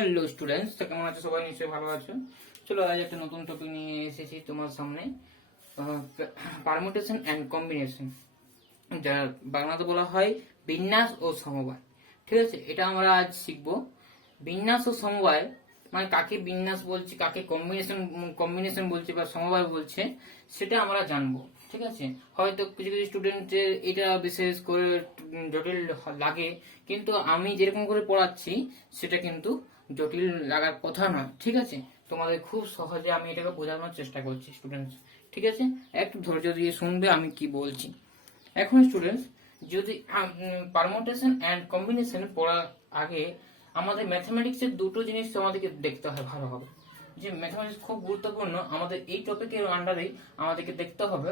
Hello students, তো কেমন আছো? সবাই নিশ্চয়ই ভালো আছো। চলো আজ একটা নতুন টপিক নিয়ে এসেছি তোমার সামনে, পারমুটেশন অ্যান্ড কম্বিনেশন, যা বাংলাতে বলা হয় বিন্যাস ও সমবায়। ঠিক আছে, এটা আমরা আজ শিখবো। বিন্যাস ও সমবায় মানে কাকে বিন্যাস বলছি, কাকে কম্বিনেশন কম্বিনেশন বলছে বা সমবায় বলছে, সেটা আমরা জানবো। ঠিক আছে, হয়তো কিছু কিছু স্টুডেন্টের এটা বিশেষ করে জটিল লাগে, কিন্তু আমি যেরকম করে পড়াচ্ছি সেটা কিন্তু জটিল লাগার কথা নয়। ঠিক আছে, তোমাদের খুব সহজে আমি এটাকে বোঝানোর চেষ্টা করছি স্টুডেন্টস। ঠিক আছে, একটু ধৈর্য দিয়ে শুনবে আমি কি বলছি। এখন স্টুডেন্টস, যদি পারমুটেশন অ্যান্ড কম্বিনেশন পড়ার আগে আমাদের ম্যাথমেটিক্সের দুটো জিনিস আমাদেরকে দেখতে হয় ভালোভাবে। যে ম্যাথমেটিক্স খুব গুরুত্বপূর্ণ আমাদের এই টপিকের আন্ডারেই আমাদেরকে দেখতে হবে।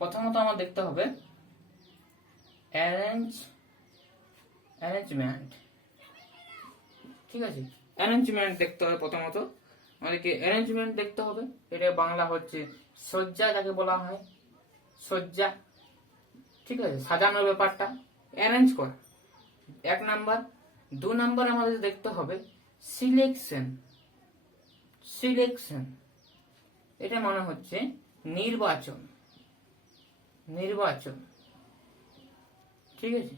প্রথমত আমার দেখতে হবে অ্যারেঞ্জমেন্ট। ঠিক আছে, অ্যারেঞ্জমেন্ট দেখতে হবে। প্রথমত আমাদেরকে অ্যারেঞ্জমেন্ট দেখতে হবে। এটা বাংলা হচ্ছে সজ্জা, যাকে বলা হয় সজ্জা। ঠিক আছে, সাজানোর ব্যাপারটা, অ্যারেঞ্জ করা এক নাম্বার। দু নাম্বার আমাদের দেখতে হবে সিলেকশন। সিলেকশন এটা মানে হচ্ছে নির্বাচন। নির্বাচন, ঠিক আছে।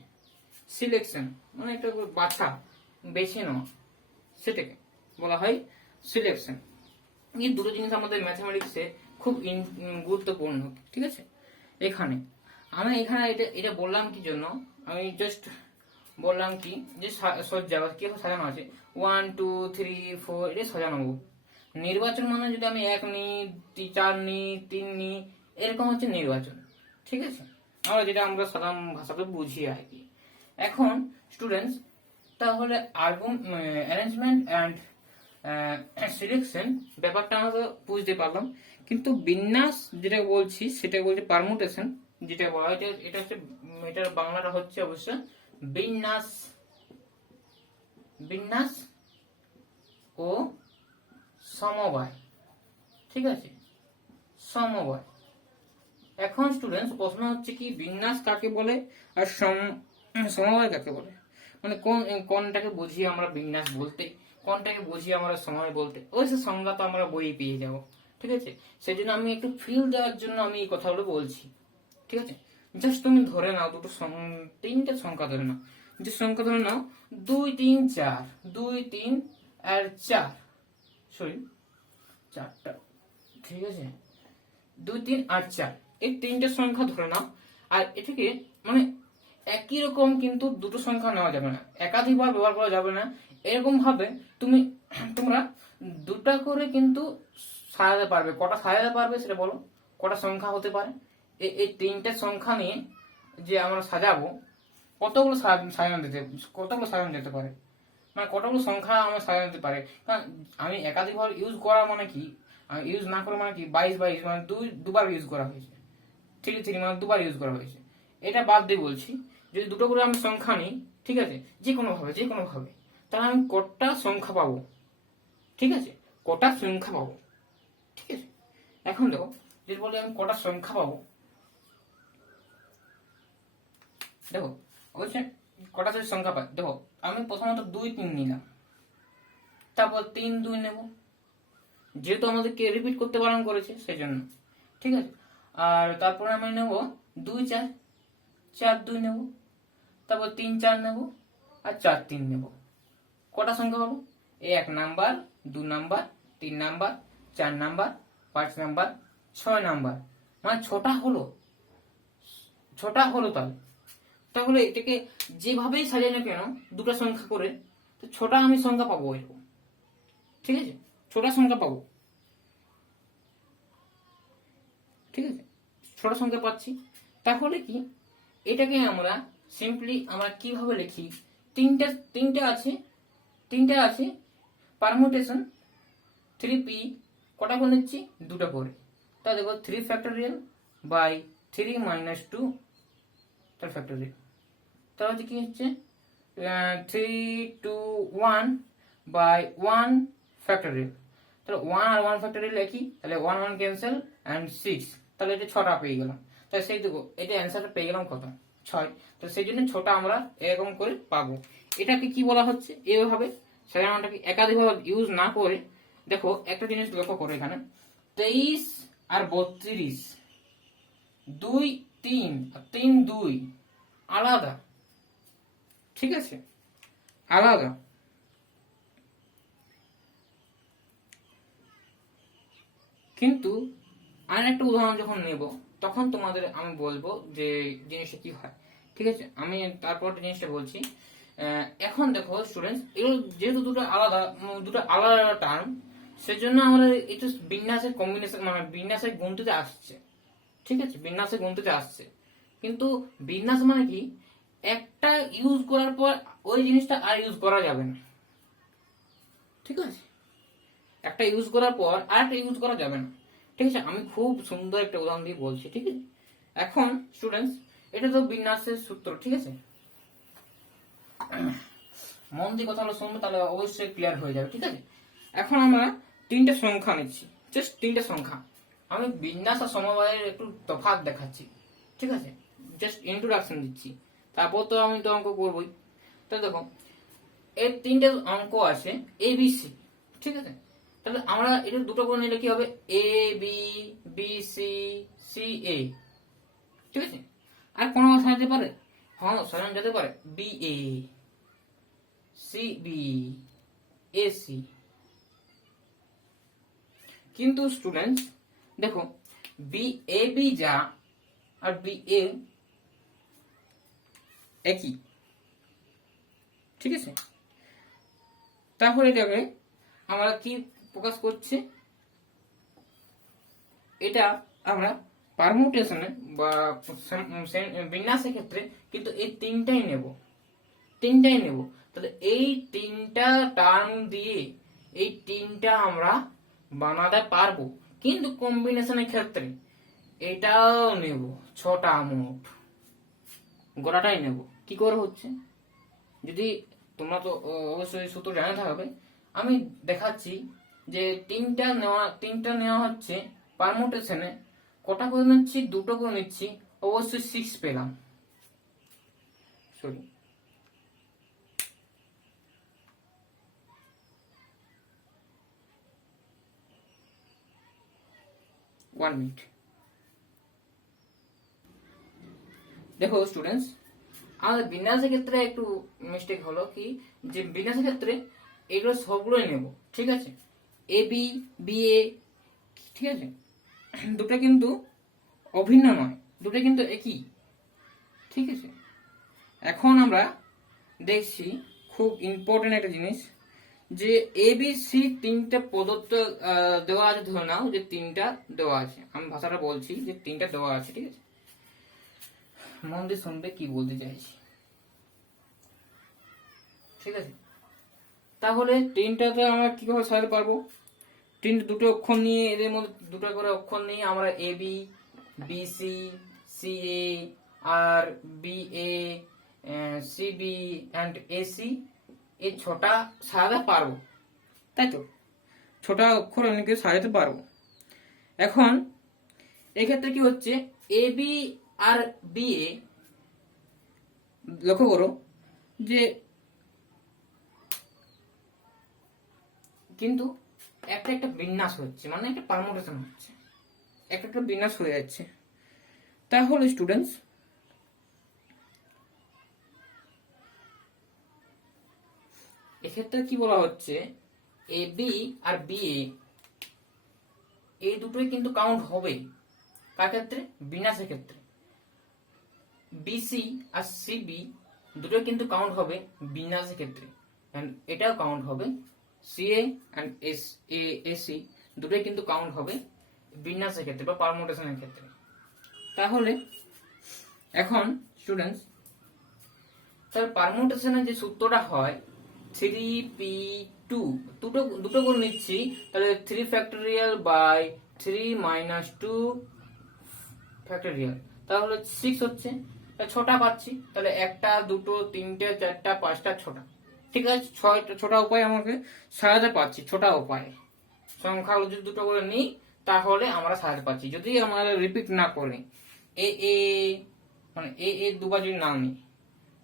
সিলেকশন মানে একটা বাছা, বেছে নেওয়া, সেটাকে বলা হয় সিলেকশন। এই দুটো জিনিস আমাদের ম্যাথমেটিক্সে খুব গুরুত্বপূর্ণ। ঠিক আছে, এখানে আমি এটা এটা বললাম কি জন্য, আমি জাস্ট বললাম কি যে সজ্জা কি সাজানো আছে 1 2 3 4 এটা সাজানো। নির্বাচন মানে যদি আমি 1 নিই, 4 নিই, 3 নিই, এরকম হচ্ছে নির্বাচন। ঠিক আছে, আমরা যেটা আমরা সাধারণ ভাষাতে বুঝি আর কি। এখন স্টুডেন্টস, তাহলে অ্যারেঞ্জমেন্ট অ্যান্ড সিলেকশন ব্যাপারটা আমরা বুঝতে পারলাম, কিন্তু বিন্যাস যেটা বলছি সেটা বলছি পারমুটেশন, যেটা বলা হয় এটা হচ্ছে, এটার বাংলাটা হচ্ছে অবশ্য বিন্যাস। বিন্যাস ও সমবায়। ঠিক আছে, সমবায়। এখন স্টুডেন্টস প্রশ্ন হচ্ছে কি বিন্যাস কাকে বলে আর সমবায় কাকে বলে, মানে কোনটাকে বুঝি আমরা বিন্যাস বলতে, কোনটাকে বুঝি আমরা সময় বলতে, ওই সে সংজ্ঞা তো আমরা বই পেয়ে যাব। ঠিক আছে, সেই জন্য আমি একটু ফিল দেওয়ার জন্য আমি এই কথাগুলো বলছি। ঠিক আছে, জাস্ট তুমি ধরে নাও তিনটা সংখ্যা ধরে নাও। যে সংখ্যা ধরে নাও 2 3 4, 2 3 আর 4, সরি 4টা। ঠিক আছে, 2 3 আর 4, এই তিনটে সংখ্যা ধরে নাও। আর এটাকে মানে একই রকম কিন্তু দুটো সংখ্যা নেওয়া যাবে না, একাধিকবার ব্যবহার করা যাবে না। এরকম ভাবে তোমরা দুটা করে কিন্তু সাজাতে পারবে। কটা সাজাতে পারবে সেটা বলো, কটা সংখ্যা হতে পারে? এই তিনটে সংখ্যা নিয়ে যে আমরা সাজাবো, কতগুলো সাজানো যেতে পারে, মানে কতগুলো সংখ্যা আমরা সাজানো যেতে পারে। কারণ আমি একাধিকবার ইউজ করা মানে কি, ইউজ না করা মানে কি, 22 মানে দুবার ইউজ করা হয়েছে। 3 3 মানে দুবার ইউজ করা হয়েছে। এটা বাদ দিয়ে বলছি, যদি দুটো করে আমি সংখ্যা নিই, ঠিক আছে, যে কোনো ভাবে, তাহলে আমি কটা সংখ্যা পাবো? ঠিক আছে, কটা সংখ্যা পাবো? ঠিক আছে, এখন দেখো, যদি বলি আমি কটা সংখ্যা পাবো, দেখো বলছে কটা যদি সংখ্যা পাই। দেখো আমি প্রথমত 2 3 নিলাম, তারপর 3 2 নেব, যেহেতু আমাদেরকে রিপিট করতে বারণ করেছে সেই জন্য। ঠিক আছে, আর তারপরে আমি নেব 2 4, 4 2 নেব, তারপর 3 4 নেব, আর 4 3 নেব। কটা সংখ্যা হলো? 1 number, 2 number, 3 number, 4 number, 5 number, 6 number, মানে ছটা হলো। তাহলে এটাকে যেভাবেই সাজাই না কেন, দুটো সংখ্যা করে, তো ছটা আমি সংখ্যা পাবো এরকম। ঠিক আছে, ছটা সংখ্যা পাবো। ঠিক আছে, ছটা সংখ্যা পাচ্ছি। তাহলে কি এটাকে আমরা সিম্পলি আমরা কিভাবে লিখি? তিনটা আছে পারমুটেশন 3p, কটা করে নিচ্ছি? দুটো করে। তা দেখো 3 ফ্যাক্টোরিয়াল বাই 3 - 2 তার ফ্যাক্টোরিয়াল, তাহলে হচ্ছে কি হচ্ছে 3 2 1 বাই 1 ফ্যাক্টোরিয়াল। তাহলে 1 আর 1 ফ্যাক্টোরিয়াল একই, তাহলে 1 1 ক্যান্সেল এন্ড 6, তাহলে এটা 6টা পেয়ে গেলাম। তাহলে সেই দেখো এটা অ্যান্সারটা পেয়ে গেলাম কত? 6। তো সেই জন্য 6টা আমরা এরকম করে পাবো। এটাকে কি বলা হচ্ছে? এইভাবে সাজানোটাকে একাধিকভাবে ইউজ না করে দেখো একটা জিনিস লক্ষ্য করো এখানে 23 আর 32 2 3 আর 3 2 আলাদা, ঠিক আছে, আলাদা। কিন্তু আরেকটা উদাহরণ যখন নেব তখন তোমাদের আমি বলবো যে জিনিসটা কি হয়, ঠিক আছে। আমি তারপর জিনিসটা বলছি। এখন দেখো স্টুডেন্টস, এগুলো যেহেতু দুটো আলাদা টার্ম, সেজন্য আমরা একটু বিন্যাসের কম্বিনেশন মানে বিন্যাসের গুনতিতে আসছে, ঠিক আছে, বিন্যাসের গুনতিতে আসছে। কিন্তু বিন্যাস মানে কি, একটা ইউজ করার পর ওই জিনিসটা আর ইউজ করা যাবে না, ঠিক আছে, একটা ইউজ করার পর আর একটা ইউজ করা যাবে না, ঠিক আছে। আমি খুব সুন্দর একটা উদাহরণ দিয়ে বলছি, ঠিক আছে। এখন স্টুডেন্টস, এটা তো বিন্যাসের সূত্র, ঠিক আছে। মন দিয়ে কথাগুলো শুনবো তাহলে অবশ্যই ক্লিয়ার হয়ে যাবে, ঠিক আছে। এখন আমরা তিনটে সংখ্যা নিচ্ছি, জাস্ট তিনটে সংখ্যা। আমি বিন্যাস আর সমবায়ের একটু তফাৎ দেখাচ্ছি, ঠিক আছে, জাস্ট ইন্ট্রোডাকশন দিচ্ছি, তারপর তো আমি তো অঙ্ক করবোই। তাহলে দেখো এর তিনটে অঙ্ক আছে এ বি সি, ঠিক আছে। তাহলে আমরা এটা দুটো করে নিলে কি হবে, এ বি বি সি সি এ, ঠিক আছে। আর কোনো সাজাতে পারে, হ্যাঁ সাজানো যেতে পারে, B A C B A C. কিন্তু স্টুডেন্টস দেখো বি এ বি যা আর বি এ একই, ঠিক আছে। তাহলে এটাকে আমরা কি প্রকাশ করছি, এটা আমরা পারমুটেশনে বা বিন্যাসের ক্ষেত্রে কিন্তু এই তিনটাই নেব। তাহলে এই তিনটা টার্ম দিয়ে এই তিনটা আমরা বানাতে পারবো, কিন্তু কম্বিনেশনের ক্ষেত্রে এটাও নেব, ছটা মোট গোটাটাই নেব। কি করে হচ্ছে, যদি তোমরা তো অবশ্যই সূত্র জানা থাকবে, আমি দেখাচ্ছি যে তিনটা নেওয়া হচ্ছে পারমুটেশনে, কটা করে নিচ্ছি, দুটো করে নিচ্ছি, অবশ্যই 6 পেলাম, সরি 1 মিনিট। দেখো স্টুডেন্টস, আমাদের বিন্যাসের ক্ষেত্রে একটু মিস্টেক হলো কি, যে বিন্যাসের ক্ষেত্রে এগুলো সবগুলোই নেব, ঠিক আছে, এ বি বি এ, ঠিক আছে, দুটো কিন্তু অভিন্ন নয়, দুটো কিন্তু একই, ঠিক আছে। এখন আমরা দেখছি খুব ইম্পর্টেন্ট একটা জিনিস, যে এ বি সি তিনটা প্রদত্ত দেওয়া আছে, ধরে নাও যে তিনটা দেওয়া আছে, আমি ভাষাটা বলছি যে তিনটা দেওয়া আছে, ঠিক আছে, মন দিয়ে শুনবে কি বলতে চাইছি, ঠিক আছে। তাহলে তিনটাতে আমরা কিভাবে সাজাতে পারবো, দুটো অক্ষর নিয়ে, এদের মধ্যে দুটো করে অক্ষর নিয়ে আমরা A B B C C A আর B A C B and A C, এই ছটা সাজাতে পারবো, তাই তো, ছটা অক্ষর অনেকে সাজাতে পারবো। এখন এক্ষেত্রে কি হচ্ছে, এ বি আর বি এ, লক্ষ্য করো যে কিন্তু একটা বিন্যাস হচ্ছে, মানে একটা পারমুটেশন হচ্ছে, একটা বিন্যাস হয়ে যাচ্ছে। তাহলে স্টুডেন্টস এক্ষেত্রে কি বলা হচ্ছে, এ বি আর বি এ এই দুটোই কিন্তু কাউন্ট হবে, কার ক্ষেত্রে, বিন্যাসের ক্ষেত্রে। বিসি আর সিবি দুটোই কিন্তু কাউন্ট হবে বিন্যাসের ক্ষেত্রে, এন্ড এটাও কাউন্ট হবে, সিএ এন্ড এসি দুটোই কিন্তু কাউন্ট হবে বিন্যাসের ক্ষেত্রে বা পারমুটেশনের ক্ষেত্রে। তাহলে এখন স্টুডেন্টস, তাহলে পারমুটেশনের যে সূত্রটা হয় 3p2, দুটো করে নিচ্ছি, তাহলে 3 ফ্যাক্টোরিয়াল বাই 3 মাইনাস 2 ফ্যাক্টোরিয়াল, তাহলে 6 হচ্ছে, ছটা পাচ্ছি, তাহলে একটা দুটো তিনটে চারটা পাঁচটা ছটা, ঠিক আছে, ছটা উপায় আমাকে সাজাতে পারছি, ছটা উপায় সংখ্যাগুলো যদি দুটো করে নিই তাহলে আমরা সাজাতে পারছি, যদি আমরা রিপিট না করি, এ এ মানে এ দুবার যদি না নিই,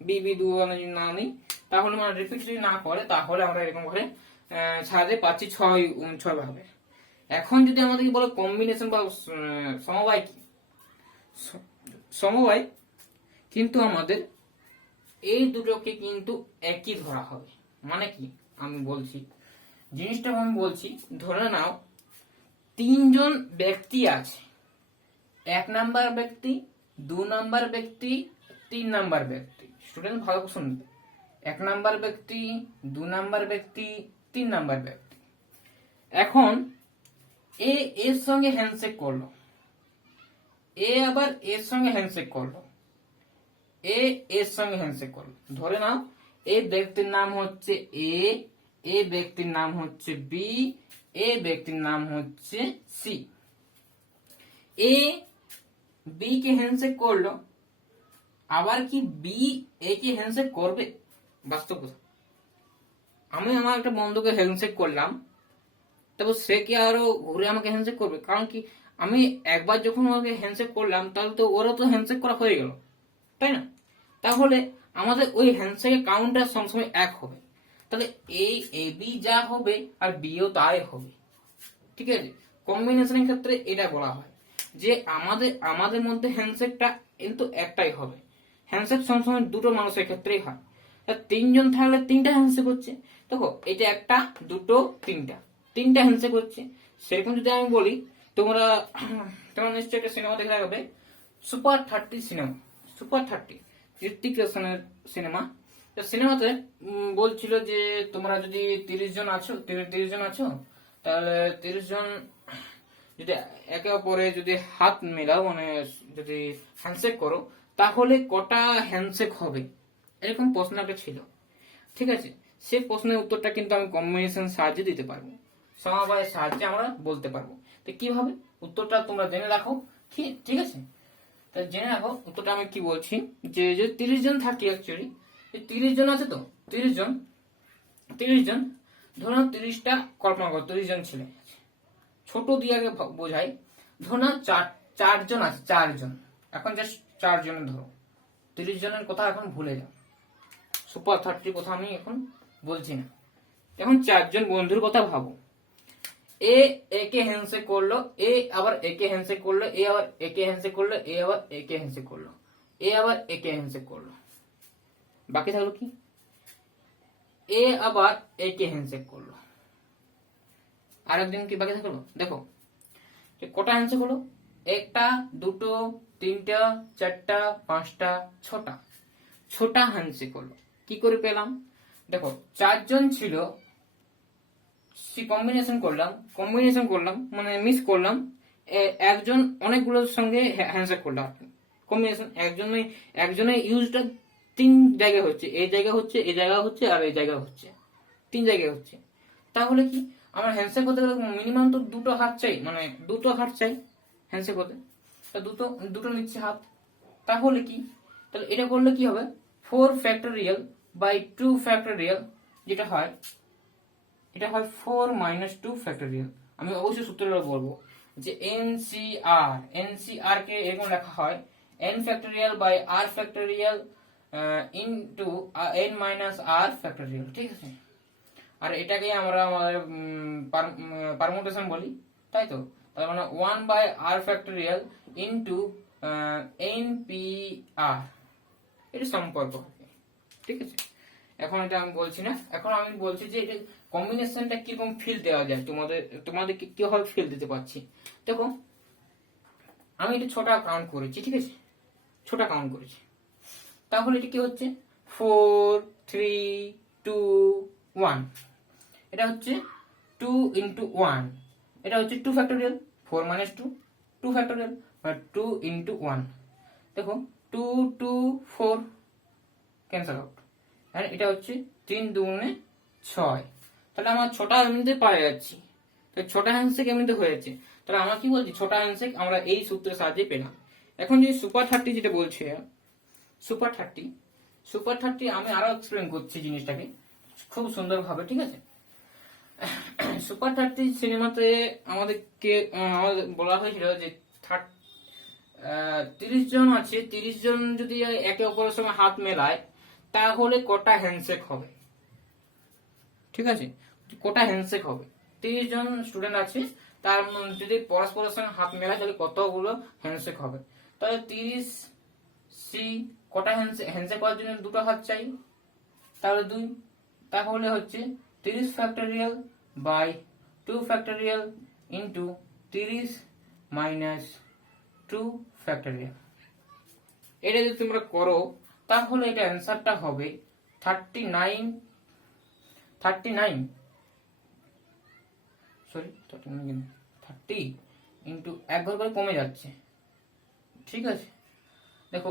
বি বি দু যদি না নিই, তাহলে মানে রিপিট যদি না করে, তাহলে আমরা এরকম করে ছাড়ে পাচ্ছি 6 ভাবে। এখন যদি আমাদেরকে বলো কম্বিনেশন বা সমবায় কি, সমবায় কিন্তু আমাদের এই দুটোকে কিন্তু একই ধরা হবে। মানে কি আমি বলছি, জিনিসটা আমি বলছি, ধরে নাও 3জন ব্যক্তি আছে, 1 নাম্বার ব্যক্তি, 2 নাম্বার ব্যক্তি, 3 নাম্বার ব্যক্তি। স্টুডেন্ট ভালো করে শুনবে, 1 নাম্বার ব্যক্তি, 2 নাম্বার ব্যক্তি, 3 নাম্বার ব্যক্তি। এখন এ এর সঙ্গে হ্যান্ডশেক করলো, এ আবার এর সঙ্গে হ্যান্ডশেক করলো, এ এর সঙ্গে হ্যান্ডশেক করলো। ধরে নাও এই ব্যক্তির নাম হচ্ছে এ, এ ব্যক্তির নাম হচ্ছে বি, এ ব্যক্তির নাম হচ্ছে C. A B K handshake করলো, আবার কি বি এ কে হ্যান্ডশেক করবে? বাস্তব কথা, আমি আমার একটা বন্ধুকে হ্যান্ডশেক করলাম, তারপর সে কি আরো ঘুরে আমাকে হ্যান্ডশেক করবে? কারণ কি আমি একবার যখন ওকে হ্যান্ডশেক করলাম, তাহলে তো ওরা তো হ্যান্ডশেক করা হয়ে গেল, তাই না? তাহলে আমাদের ওই হ্যান্ডশেকের কাউন্টার সবসময় 1 হবে। তাহলে এই এ বি যা হবে আর বিও তাই হবে, ঠিক আছে? কম্বিনেশনের ক্ষেত্রে এটা বলা হয় যে আমাদের আমাদের মধ্যে হ্যান্ডশেকটা কিন্তু একটাই হবে। হ্যান্ডশেক সবসময় দুটো মানুষের ক্ষেত্রেই হয়। 3জন থাকলে 3টা হ্যান্ডশেক হচ্ছে। দেখো এটা 1, 2, 3টা হ্যান্ডশেক হচ্ছে। সেরকম যদি আমি বলি, তোমরা নিশ্চয়ই একটা সিনেমা দেখে রাখবে, সুপার 30 সিনেমা। সুপার 30 ঋত্বিক রোশনের সিনেমা। সিনেমাতে বলছিল যে তোমরা যদি 30 জন আছো, তাহলে 30 জন যদি একে অপরে যদি হাত মেলাও, মানে যদি হ্যান্ডশেক করো, তাহলে কটা হ্যান্ডশেক হবে? এরকম প্রশ্ন একটা ছিল, ঠিক আছে? সে প্রশ্নের উত্তরটা কিন্তু আমি কম্বিনেশন সাহায্যে দিতে পারবো, সমবায়ের সাহায্যে আমরা বলতে পারবো। তো কিভাবে উত্তরটা তোমরা জেনে রাখো, ঠিক আছে? তাই জেনে রাখো উত্তরটা আমি কি বলছি, যে যদি 30 জন থাকি, অ্যাকচুয়ালি 30 জন আছে, তো 30 জন ধরো 30টা কল্পনা করো, 30 জন ছেলে আছে। ছোট দিয়ে আগে বোঝাই, ধরো না 4জন আছে, 4জন। এখন জাস্ট 4 জনের ধরো, 30 জনের কথা এখন ভুলে যাও, সুপার 30 কথা আমি এখন বলছি না। এখন 4জন বন্ধুর কথা ভাবো। এ একে হ্যান্ডশেক করলো, এ আবার একে হ্যান্ডশেক করলো, এ আবার একে হ্যান্ডশেক করলো, এ আবার একে হ্যান্ডশেক করলো, এ আবার একে হ্যান্ডশেক করলো। বাকি থাকলো কি? এ আবার একে হ্যান্ডশেক করলো। আরেকজন কি বাকি থাকলো? দেখো কটা হ্যান্ডশেক হলো, 1টা, 2টো, 3টা, 4টা, 5টা, 6টা। 6টা হ্যান্ডশেক হলো। কি করে পেলাম? দেখো 4জন ছিল, কম্বিনেশন করলাম মানে মিস করলাম, একজন অনেকগুলোর সঙ্গে হ্যান্ডশেক করলাম। কম্বিনেশন একজনের ইউজটা 3 জায়গায় হচ্ছে, এই জায়গা হচ্ছে, এই জায়গা হচ্ছে, আর এই জায়গা হচ্ছে, 3 জায়গায় হচ্ছে। তাহলে কি আমার হ্যান্ডশেক করতে গেলে মিনিমাম তো 2টো হাত চাই, মানে 2টো হাত চাই হ্যান্ডশেক করতে। দুটো নিচ্ছে হাত। তাহলে কি, তাহলে এটা করলে কি হবে, 4 ফ্যাক্টোরিয়াল বাই 2 ফ্যাক্টোরিয়াল, যেটা হয় এটা হয় 4 - 2 ফ্যাক্টোরিয়াল। আমি অবশ্যই সূত্রটা বলবো যে এনসিআর কে এরকম লেখা হয় n factorial by r factorial into n minus r factorial, ঠিক আছে? আর এটাকে আমরা আমাদের পারমুটেশন বলি, তাই তো? তার মানে 1/r ফ্যাক্টোরিয়াল ইনটু npr, এটা সম্পর্ক, ঠিক আছে? এখন এটা আমি বলছি না, এখন আমি বলছি যে এটা কম্বিনেশনটা কিরকম ফিল দেওয়া যায়, তোমাদেরকে কিভাবে ফিল দিতে পারছি। দেখো আমি এটা 6টা কাউন্ট করেছি, ঠিক আছে? 6টা কাউন্ট করেছি। তাহলে এটা কি হচ্ছে, 4 3 2 1। এটা হচ্ছে 2 × 1, এটা হচ্ছে 2 ফ্যাক্টোরিয়াল, 4 - 2 2 ফ্যাক্টোরিয়াল, মানে 2 × 1। দেখো 2 2 4 ক্যান্সেল আউট, আর এটা হচ্ছে 3 2 6। তাহলে আমার 6টা এমনিতে পাওয়া যাচ্ছি, তাহলে 6টা হ্যান্ডশেক এমনিতে হয়ে যাচ্ছে। তাহলে আমরা কি বলছি, 6টা হ্যান্ডশেক আমরা এই সূত্রের সাহায্যে পেলাম। এখন যদি সুপার 30 যেটা বলছে, সুপার 30 আমি আরো এক্সপ্লেন করছি জিনিসটাকে খুব সুন্দরভাবে, ঠিক আছে? সুপার 30 সিনেমাতে আমাদেরকে বলা হয়েছিল যে 30 জন আছে, 30 জন যদি একে অপরের সঙ্গে হাত মেলায়, তাহলে কটা হ্যান্ডশেক হবে? ঠিক আছে, কটা হ্যান্ডশেক হবে? 30 জন স্টুডেন্ট আছে, তার যদি পরস্পরের সঙ্গে হাত মেলায় তাহলে কতগুলো হ্যান্ডশেক হবে? তাহলে 30 সি কটা হ্যান্ডশেক করার জন্য দুটো হাত চাই, তাহলে 2। তাহলে হচ্ছে 30 factorial by 2 factorial into 30 minus 2 factorial. এটা যদি তোমরা করো তাহলে এটা অ্যান্সারটা হবে 39 30 ইন্টু এক ঘর করে কমে যাচ্ছে। ঠিক আছে, দেখো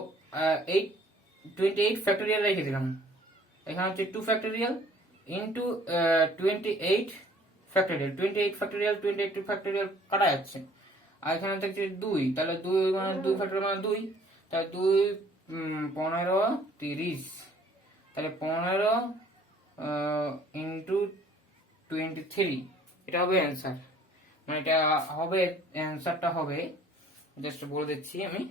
28 ফ্যাক্টোরিয়াল রেখে দিলাম, এখানে হচ্ছে 2 ফ্যাক্টোরিয়াল ইন্টু 28 ফ্যাক্টোরিয়াল। 28 ফ্যাক্টোরিয়াল কাটা যাচ্ছে, আর এখানে দেখছি 2, তাহলে 2 মানে 2 ফ্যাক্টোরিয়াল মানে 2, তাহলে 2 15 30, তাহলে 15 ইন্টু 23, এটা হবে অ্যান্সার। মানে এটা হবে, অ্যান্সারটা হবে, জাস্ট বলে দিচ্ছি আমি,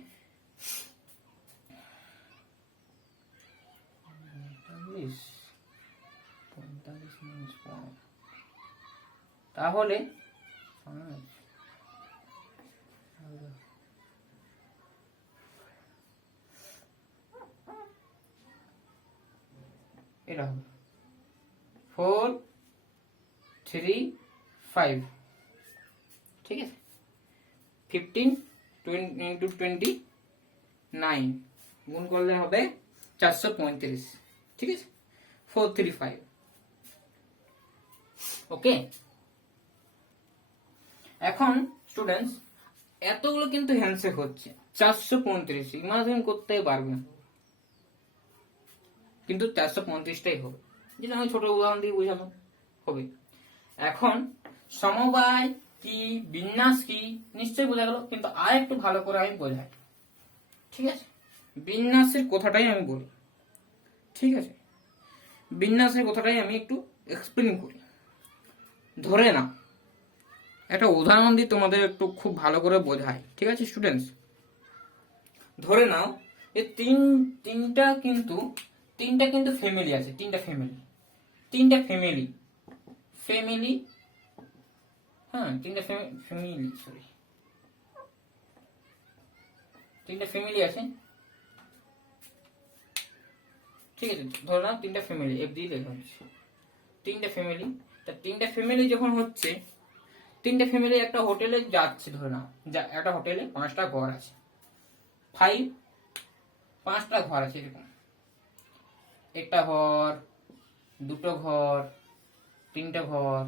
তাহলে এটা হবে 4 3 5। ঠিক আছে, 15 ইন্টু 29 গুণ করলে হবে 435। ঠিক আছে, 435। ওকে, এখন স্টুডেন্টস এতগুলো কিন্তু হ্যান্ডশেক হচ্ছে, 435 ইমাজিন করতে পারবেন, কিন্তু 435টাই হবে, যেটা আমি ছোট উদাহরণ দিয়ে বুঝালাম হবে। এখন সমবায় কি, বিন্যাস কি নিশ্চয়ই বোঝা গেল, কিন্তু আর একটু ভালো করে আমি বোঝাই। ঠিক আছে, বিন্যাসের কথাটাই আমি বলি। ঠিক আছে, বিন্যাসের কথাটাই আমি একটু এক্সপ্লেন করি। ধরে না, একটা উদাহরণ দিয়ে তোমাদের একটু খুব ভালো করে বোঝাই। ঠিক আছে স্টুডেন্টস, ধরে নাও এই তিনটা কিন্তু ফ্যামিলি আছে, তিনটা ফ্যামিলি, হ্যাঁ তিনটা ফ্যামিলি আছে। ঠিক আছে, ধরে নাও তিনটা ফ্যামিলি, এফ দিয়ে লেখা হচ্ছে তিনটা ফ্যামিলি। তা তিনটা ফ্যামিলি যখন হচ্ছে, তিনটা ফ্যামিলি একটা হোটেলে যাচ্ছে, ধরে নাও একটা হোটেলে 5টা ঘর আছে, 5টা ঘর আছে, এরকম একটা ঘর, 2টো ঘর, 3টে ঘর,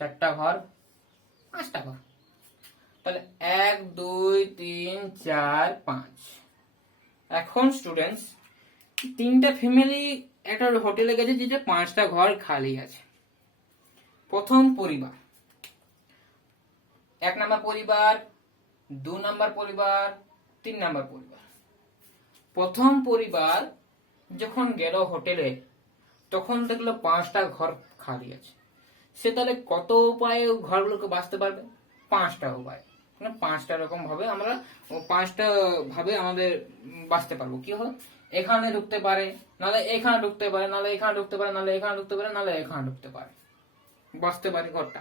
4টা ঘর, 5টা ঘর, তাহলে 1 2 3 4 5। এখন স্টুডেন্টস তিনটা ফ্যামিলি একটা হোটেলে গেছে যেটা 5টা ঘর খালি আছে। প্রথম পরিবার, 1 নাম্বার পরিবার, 2 নাম্বার পরিবার, 3 নাম্বার পরিবার। প্রথম পরিবার যখন গেল হোটেলে তখন দেখলো 5টা ঘর খালি আছে, সে তাহলে কত উপায়ে ঘরগুলোকে বাঁচতে পারবে? 5টা উপায়, মানে 5টা রকম ভাবে আমরা 5টা ভাবে আমাদের বাঁচতে পারবো। কি হয়, এখানে ঢুকতে পারে, নাহলে এখানে ঢুকতে পারে, নাহলে এখানে ঢুকতে পারে, নাহলে এখানে ঢুকতে পারে, নাহলে এখানে ঢুকতে পারে, বাঁচতে পারে ঘরটা।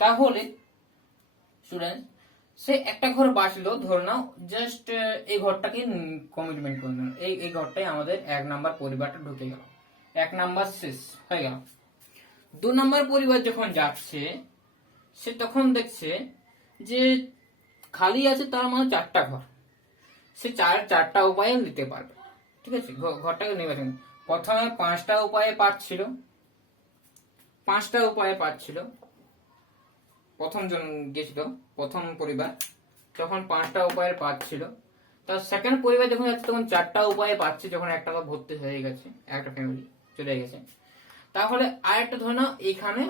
তাহলে স্টুডেন্ট সে একটা ঘর বাঁচলো, ধরে নাও জাস্ট এই ঘরটাকে কমিটমেন্ট করে নিল, এই ঘরটাই আমাদের 1 নাম্বার পরিবারটা ঢুকে গেল, 1 নাম্বার শেষ হয়ে গেল। 2 নাম্বার পরিবার যখন যাচ্ছে সে তখন দেখছে যে খালি আছে, তার মানে 4টা ঘর, সে 4টা উপায়ে নিতে পারবে। ঠিক আছে, ঘরটাকে নির্বাচন, প্রথমে 5টা উপায়ে পাচ্ছিল, প্রথম জন গেছিল, প্রথম পরিবার যখন 5টা উপায়ে পাচ্ছিল, তার সেকেন্ড পরিবার যখন যাচ্ছে তখন 4টা উপায়ে পাচ্ছে, যখন একটা ঘর ভর্তি হয়ে গেছে, একটা ফ্যামিলি চলে গেছে। তাহলে আরেকটা ধরে নাও এখানে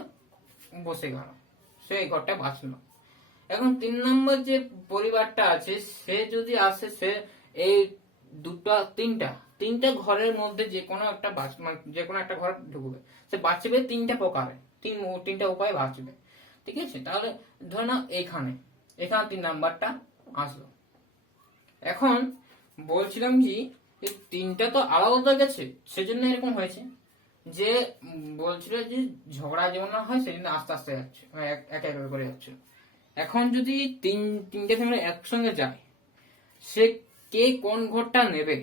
বসে গেল, সে এই ঘরটা বাঁচলো। এখন 3 নম্বর যে পরিবারটা আছে সে যদি আসে, সে এই তিনটা ঘরের মধ্যে যে কোনো একটা ঘর ঢুকবে, সে বাঁচবে 3টা প্রকারে, 3টা উপায় বাঁচবে। ঠিক আছে, তাহলে ধরে নাও এখানে 3 নাম্বারটা আসলো। এখন বলছিলাম কি, এই তিনটা তো আলাদা গেছে, সেজন্য এরকম হয়েছে। যে বলছিল যে ঝগড়া যেমন না হয় সেজন্য আস্তে আস্তে যাচ্ছে, এক এক করে যাচ্ছে। এখন যদি তিনটে ফ্যামিলি একসঙ্গে যায়, সে কে কোন ঘরটা নেবে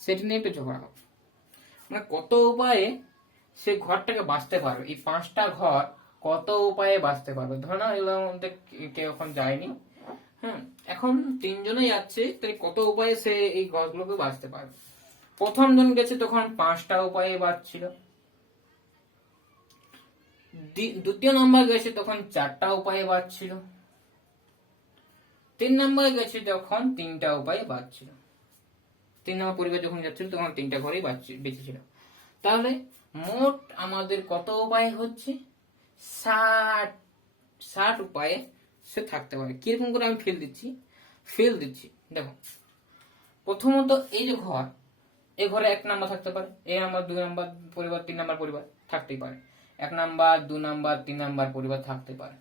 সেটা নিয়ে একটু ঝগড়া হবে। মানে কত উপায়ে সে ঘরটাকে বাঁচতে পারবে, এই 5টা ঘর কত উপায়ে বাঁচতে পারবে। ধর না এগুলোর মধ্যে কেউ এখন যায়নি, হ্যাঁ, এখন 3জনে যাচ্ছে, তাই কত উপায়ে সে এই ঘরগুলোকে বাঁচতে পারবে। প্রথম জন গেছে তখন 5টা উপায়ে বাঁচছিল, দ্বিতীয় নম্বর গেছে তখন 4টা উপায়ে বাঁচছিল, 3 নম্বরে গেছে তখন 3টা উপায়ে বাঁচছিল। 3 নম্বর পরিবার যখন যাচ্ছিল তখন 3টা ঘরেই বেঁচেছিল। তাহলে মোট আমাদের কত উপায় হচ্ছে? 60 উপায়ে সে থাকতে পারে। কিরকম করে আমি ফেল দিচ্ছি দেখো। প্রথমত এই যে ঘর, এই ঘরে 1 নাম্বার থাকতে পারে, এই নাম্বার 2 নাম্বার পরিবার, 3 নাম্বার পরিবার থাকতেই পারে। 1 নাম্বার 2 নাম্বার 3 নাম্বার পরিবার থাকতে পারে।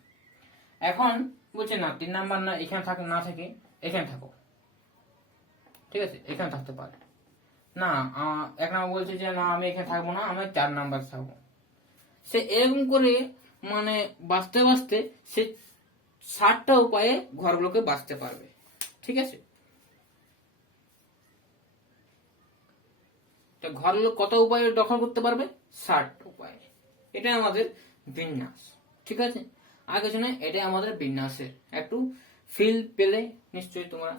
এখন বলছে না 3 নাম্বার না, এখানে না থাকে এখানে থাকো, ঠিক আছে, এখানে থাকতে পারে না। 1 নাম্বার বলছে যে না আমি এখানে থাকবো না, আমি 4 নাম্বার থাকবো। সে এরকম করে মানে বাঁচতে বাঁচতে সে 60টা উপায়ে ঘরগুলোকে বাঁচতে পারবে, ঠিক আছে। ঘরগুলো কত উপায়ে দখল করতে পারবে? 60 উপায়ে। এটা আমাদের বিন্যাস, ঠিক আছে। আর কিছু নয়, এটা আমাদের বিন্যাসের একটু ফিল পেলে নিশ্চয়ই তোমরা,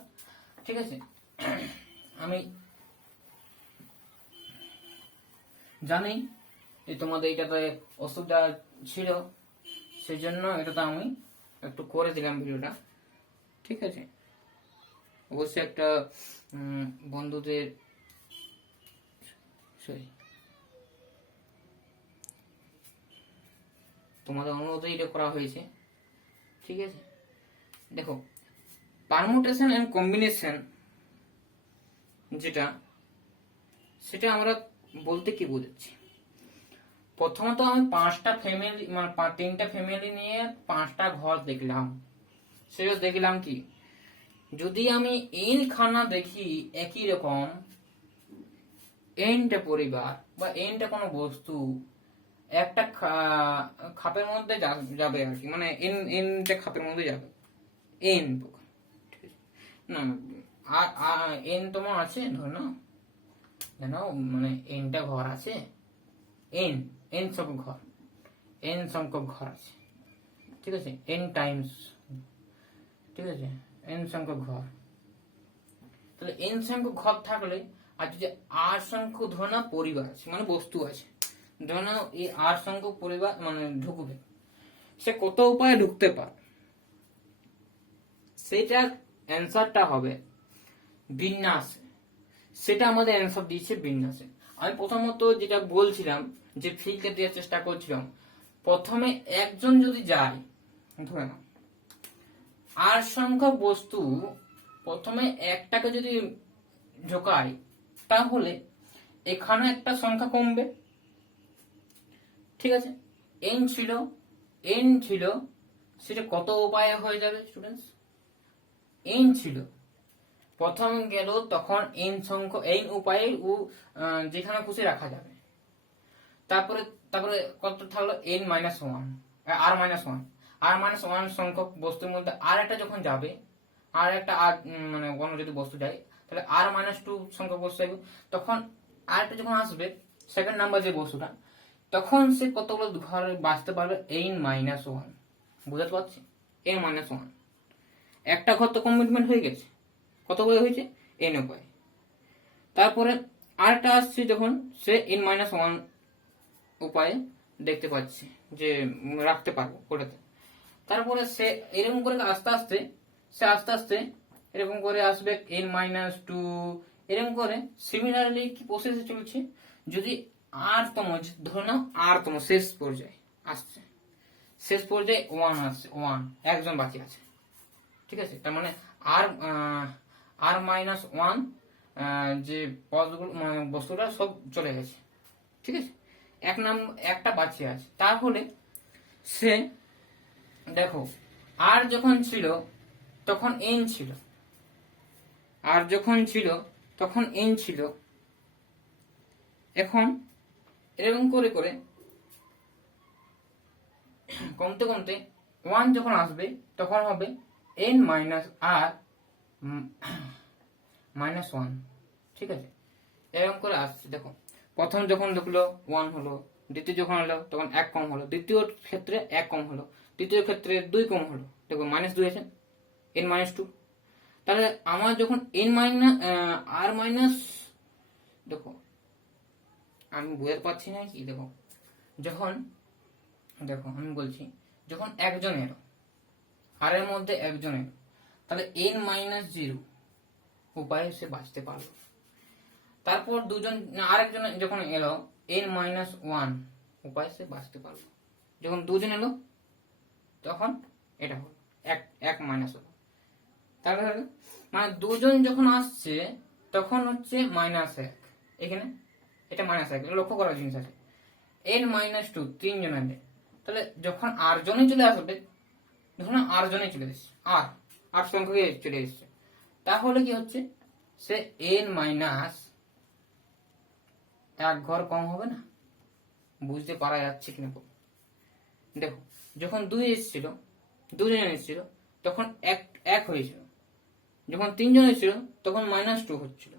ঠিক আছে। আমি জানি যে তোমাদের এটাতে অসুবিধা ছিল, সেই জন্য এটাতে আমি একটু করে দিলাম ভিডিওটা, ঠিক আছে। অবশ্যই একটা বন্ধুদের তোমাদের অনুরোধে এটা করা হয়েছে, ঠিক আছে। দেখো পারমুটেশন এন্ড কম্বিনেশন যেটা, সেটা আমরা বলতে কি বোঝাচ্ছি? প্রথমত আমি 5টা ফ্যামিলি মানে 3টা ফ্যামিলি নিয়ে 5টা ঘর দেখলাম। সেটা দেখলাম কি, যদি আমি এন খানা দেখি একই রকম, এনটা পরিবার বা এনটা কোনো বস্তু একটা খাপের মধ্যে যাবে আর কি, মানে এনটা খাপের মধ্যে যাবে, এন না এন তোমার আছে ধর না, জানো মানে এনটা ঘর আছে, এন এন সংখ্যক ঘর, এন সংখ্যক ঘর আছে, ঠিক আছে, এন টাইমস, ঠিক আছে, এন সংখ্যক ঘর। তাহলে এন সংখ্যক ঘর থাকলে, আর যদি আর সংখ্যক ধর না পরিবার আছে মানে বস্তু আছে, ধর না এই আর সংখ্যক পরিবার মানে ঢুকবে, সে কত উপায়ে ঢুকতে পারে, সেটার অ্যান্সারটা হবে বিন্যাসে। সেটা আমাদের অ্যান্সার দিয়েছে বিন্যাসে। আমি প্রথমত যেটা বলছিলাম যে ফিলকে দেওয়ার চেষ্টা করছিলাম, প্রথমে একজন যদি যায়, ধরে নাও আর সংখ্যক বস্তু প্রথমে একটাকে যদি ঢোকায়, তাহলে এখানে একটা সংখ্যা কমবে, ঠিক আছে। এন ছিল সেটা কত উপায়ে হয়ে যাবে স্টুডেন্টস? এন ছিল প্রথম গেল, তখন এন সংখ্যক এন উপায়ে যেখানে খুশি রাখা যাবে। তারপরে তারপরে কত থাকলো? এন মাইনাস ওয়ান, আর মাইনাস ওয়ান সংখ্যক বস্তুর মধ্যে আর একটা যখন যাবে, আর একটা মানে অন্য যদি বস্তু যায়, তাহলে আর মাইনাস টু সংখ্যক বস্তু যাবে। তখন আর একটা যখন আসবে, সেকেন্ড নাম্বার যে বস্তুটা, তখন সে কতগুলো ঘর বাঁচতে পারবে? N minus one. বুঝতে পারছি? এন মাইনাস ওয়ান, একটা ঘর তো কমিটমেন্ট হয়ে গেছে, কত করে হয়েছে? এন উপায়। তারপরে আরেকটা আসছে যখন, সে এন মাইনাস ওয়ান উপায়ে দেখতে পাচ্ছি যে রাখতে পারবো ওটাতে। তারপরে সে এরকম করে আস্তে আস্তে এরকম করে আসবে এন মাইনাস টু, এরকম করে সিমিলারলি কি প্রসেসে চলছে। যদি আরতম, ধরো না আরতম শেষ পর্যায়ে আসছে, শেষ পর্যায়ে ওয়ান আসছে, ওয়ান একজন বাকি আছে, ঠিক আছে। তার মানে আর মাইনাস ওয়ান যে পদগুলো বস্তুটা সব চলে গেছে, ঠিক আছে, একটা বাকি আছে। তাহলে সে দেখো আর যখন ছিল তখন এন ছিল, আর যখন ছিল তখন n ছিল, এখন এরকম করে করে কমতে কমতে 1 যখন আসবে তখন হবে n মাইনাস আর মাইনাস 1। ঠিক আছে, এরকম করে আসছে। দেখো প্রথম যখন দেখলো 1 হলো, দ্বিতীয় যখন হলো তখন 1 কম হলো, দ্বিতীয় ক্ষেত্রে 1 কম হলো, তৃতীয় ক্ষেত্রে 2 কম হলো। দেখো -2 আছে, n-2। তাহলে আমার যখন n মাইনাস আর মাইনাস, দেখো আমি বুঝতে পারছি না কি, দেখো যখন, দেখো আমি বলছি যখন একজন এলো, আর এর মধ্যে একজন এলো, তাহলে n-0 উপায়ে সে বাঁচতে পারলো। তারপর দুজন আরেকজন যখন এলো n-1 উপায়ে সে বাঁচতে পারলো। যখন দুজন এলো তখন এটা হলো এক মাইনাস হলো। তাহলে মানে দুজন যখন আসছে তখন হচ্ছে -1, এখানে এটা -1, লক্ষ্য করার জিনিস আছে। n-2 তিনজন এলে, তাহলে যখন আর জনই চলে আসবে, ধরুন আর জনই চলে এসছে, আর সংখ্যা চলে এসছে, তাহলে কি হচ্ছে সে n-1 ঘর কম হবে না? বুঝতে পারা যাচ্ছে কিনা? দেখো যখন 2 এসেছিল, দুজন এসেছিল তখন এক হয়েছিল, যখন তিনজন এসেছিল তখন -2 হচ্ছিল,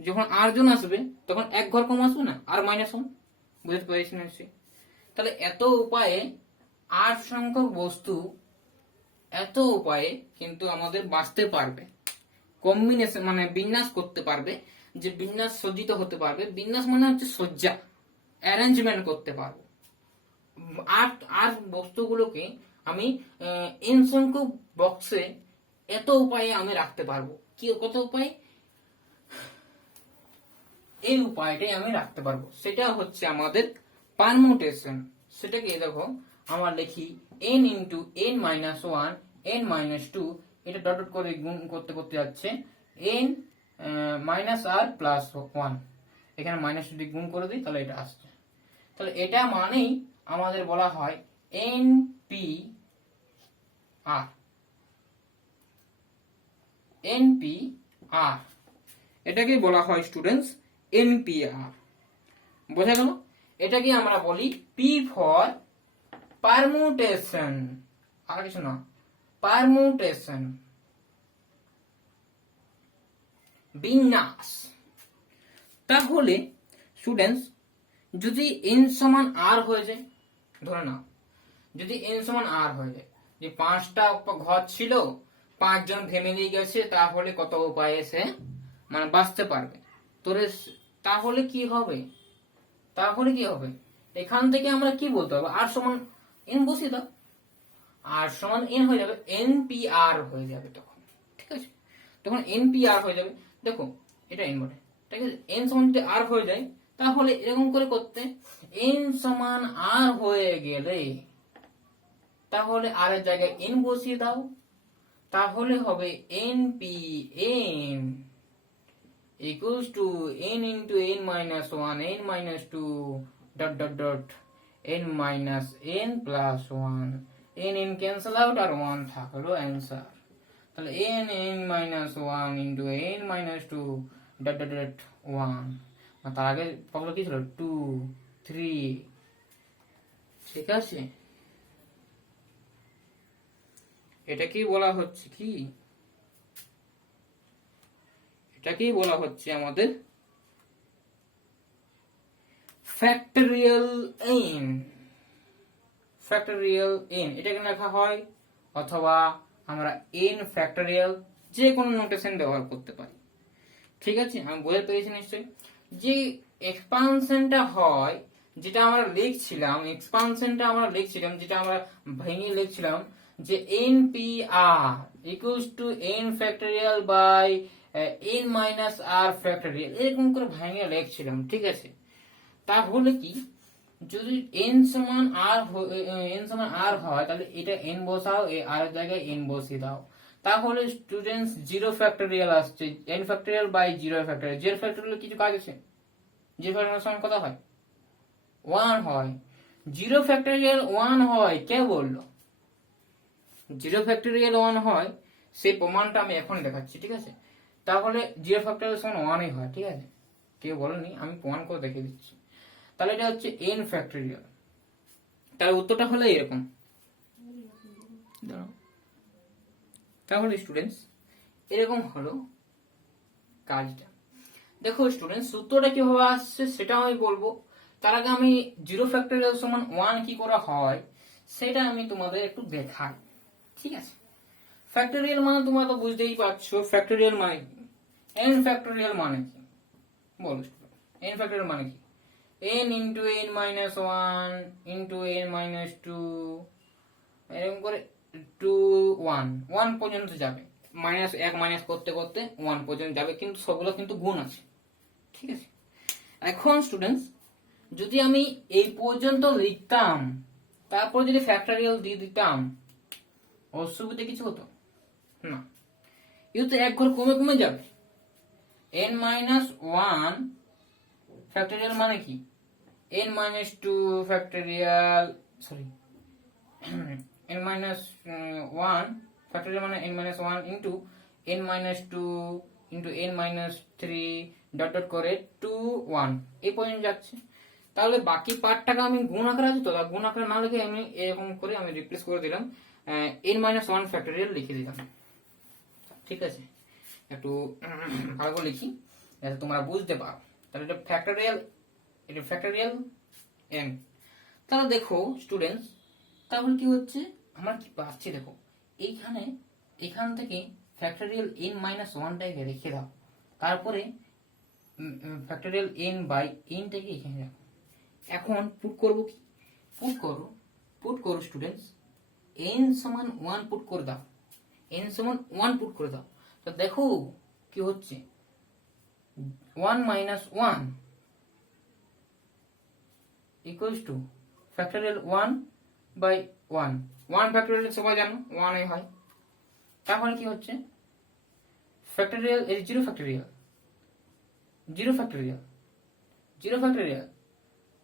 যখন 8 জন আসবে তখন 1 ঘর কম আসবে না, আর -1। বুঝতে পেরেছি নিশ্চয়ই? তাহলে এত উপায়ে 8 সংখ্যক বস্তু, এত উপায়ে কিন্তু আমাদের বাঁচতে পারবে, কম্বিনেশন মানে বিন্যাস করতে পারবে, যে বিন্যাস সজ্জিত হতে পারবে। বিন্যাস মানে হচ্ছে সজ্জা, অ্যারেঞ্জমেন্ট করতে পারবো। আর বস্তুগুলোকে আমি n সংখ্যক বক্সে এত উপায়ে আমি রাখতে পারবো। কি কত উপায়? এই উপায়টাই আমি রাখতে পারবো, সেটা হচ্ছে আমাদের পারমুটেশন। সেটাকে দেখো আমরা লিখি n ইন্টু n-1 n-2, এটা ডট ডট করে গুণ করতে করতে যাচ্ছে n আর প্লাস 1, এখানে -2 দিয়ে গুণ করে দিই, তাহলে এটা আসছে। তাহলে এটা মানেই আমাদের বলা হয় NPR। এটাকে বলা হয় স্টুডেন্টস NPR। বোঝা গেল? এটাকে আমরা বলি P ফর পারমুটেশন, আর কিছু না, পারমুটেশন, বিন্যাস। তাহলে স্টুডেন্টস যদি n সমান r হয়ে যায়, ধরে নাও যদি n সমান r হয়ে যায়, যে 5টা ঘর ছিল, 5 জন ফ্যামিলি গেছে, তাহলে কত উপায়ে সে মানে বাঁচতে পারবে। তাহলে কি হবে? এখান থেকে আমরা কি বলতে পারবো? r সমান n বসিয়ে দাও, r সমান n হয়ে যাবে, NPR হয়ে যাবে তখন। ঠিক আছে, তখন NPR হয়ে যাবে। দেখো এটা n বটে, ঠিক আছে, n সমান যদি r হয়ে যায়, তাহলে এরকম করে করতে n সমান r হয়ে গেলে, তাহলে r এর জায়গায় n বসিয়ে দাও, তাহলে হবে NPN equals to n into n-1 n-2 dot dot dot n plus 1, n cancel out আর 1 থাকলো অ্যান্সার। তাহলে n-1 into n-2 dot dot dot 1, তার আগে পাবলো কি ছিল? 2 3। ঠিক আছে, এটা কি বলা হচ্ছে? কি এটাকেই বলা হচ্ছে আমাদের ফ্যাক্টরিয়াল n। ফ্যাক্টরিয়াল n এটাকে লেখা হয়, অথবা আমরা n ফ্যাক্টরিয়াল যে কোনো নোটেশন ব্যবহার করতে পারি। ঠিক আছে, আমি বলে পেয়েছি নিশ্চয়ই? যে এক্সপানশনটা হয়, যেটা আমরা লিখছিলাম, যেটা আমরা ভেঙে লিখছিলাম, যে NPR equals to n factorial by n minus r factorial, এরকম করে ভেঙে লিখছিলাম। ঠিক আছে, তাহলে কি যদি n সমান r হয়, তাহলে এটা n বসাও, r এর জায়গায় n বসিয়ে দাও, তাহলে স্টুডেন্টস 0 ফ্যাক্টরিয়াল আসছে, n factorial by 0 factorial. 0 factorial কিছু কাজ আছে? 0 ফ্যাক্টরিয়াল সমান কত হয়? 1 হয়। 0 ফ্যাক্টরিয়াল 1 হয়, কে বললো? 0 ফ্যাক্টরিয়াল 1 হয়, সেই প্রমাণটা আমি এখন দেখাচ্ছি। ঠিক আছে, তাহলে জিরো ফ্যাক্টরিয়াল সমান ওয়ানই হয়, ঠিক আছে, কেউ বলেনি, আমি প্রমাণ করে দেখিয়ে দিচ্ছি। তাহলে এটা হচ্ছে এন ফ্যাক্টরিয়াল। তাহলে উত্তরটা হলো এরকম। তাহলে স্টুডেন্টস এরকম হলো কাজটা। দেখো স্টুডেন্টস সূত্রটা কিভাবে আসছে সেটা আমি বলবো, তার আগে আমি জিরো ফ্যাক্টরিয়াল সমান ওয়ান কি করে হয় সেটা আমি তোমাদের একটু দেখাই, ঠিক আছে। ফ্যাক্টরিয়াল মানে তোমরা তো বুঝতেই পারছো, ফ্যাক্টরিয়াল মানে কি, এন ফ্যাক্টরিয়াল মানে কি বলো, এন ফ্যাক্টরিয়াল মানে কি, n into n minus one into n minus two, এরকম করে টু ওয়ান ওয়ান পর্যন্ত যাবে, মাইনাস এক মাইনাস করতে করতে ওয়ান পর্যন্ত যাবে, কিন্তু সবগুলো কিন্তু গুণ আছে, ঠিক আছে। এখন স্টুডেন্টস যদি আমি এই পর্যন্ত লিখতাম, তারপর যদি ফ্যাক্টরিয়াল দিয়ে দিতাম, অসুবিধা কিছু হতো না, তো এক ঘর কমে কমে যাবে। n মাইনাস ওয়ান ফ্যাক্টরিয়াল মানে কি, n minus two factorial, sorry n minus one factorial মানে n minus one into n minus two into n minus three dot dot করে টু ওয়ান এই পর্যন্ত যাচ্ছে। তাহলে বাকি পার্টটাকে আমি গুণ আকারে আছে তো, গুণ আকারে না লিখে আমি এরকম করে আমি রিপ্লেস করে দিলাম, n মাইনাস ওয়ান ফ্যাক্টরিয়াল লিখে দিলাম, ঠিক আছে। একটু ভালো করে লিখি যাতে তোমরা বুঝতে পারো। তাহলে এটা ফ্যাক্টরিয়াল n। তাহলে দেখো স্টুডেন্টস, তাহলে কি হচ্ছে, আমরা কি পাচ্ছি দেখো, এখান থেকে ফ্যাক্টরিয়াল n মাইনাস ওয়ানটাকে রেখে দাও, তারপরে ফ্যাক্টরিয়াল n বাই nটাকে এখানে রাখো। এখন পুট করবো কি, পুট করো স্টুডেন্টস, n সমান ওয়ান পুট করে দাও, n সমান ওয়ান পুট করে দাও, তো দেখো কি হচ্ছে, one minus one equals to factorial one by one, one factorial সবাই জানো ওয়ানই হয়, তাহলে কি হচ্ছে ফ্যাক্টরিয়াল এই জিরো ফ্যাক্টরিয়াল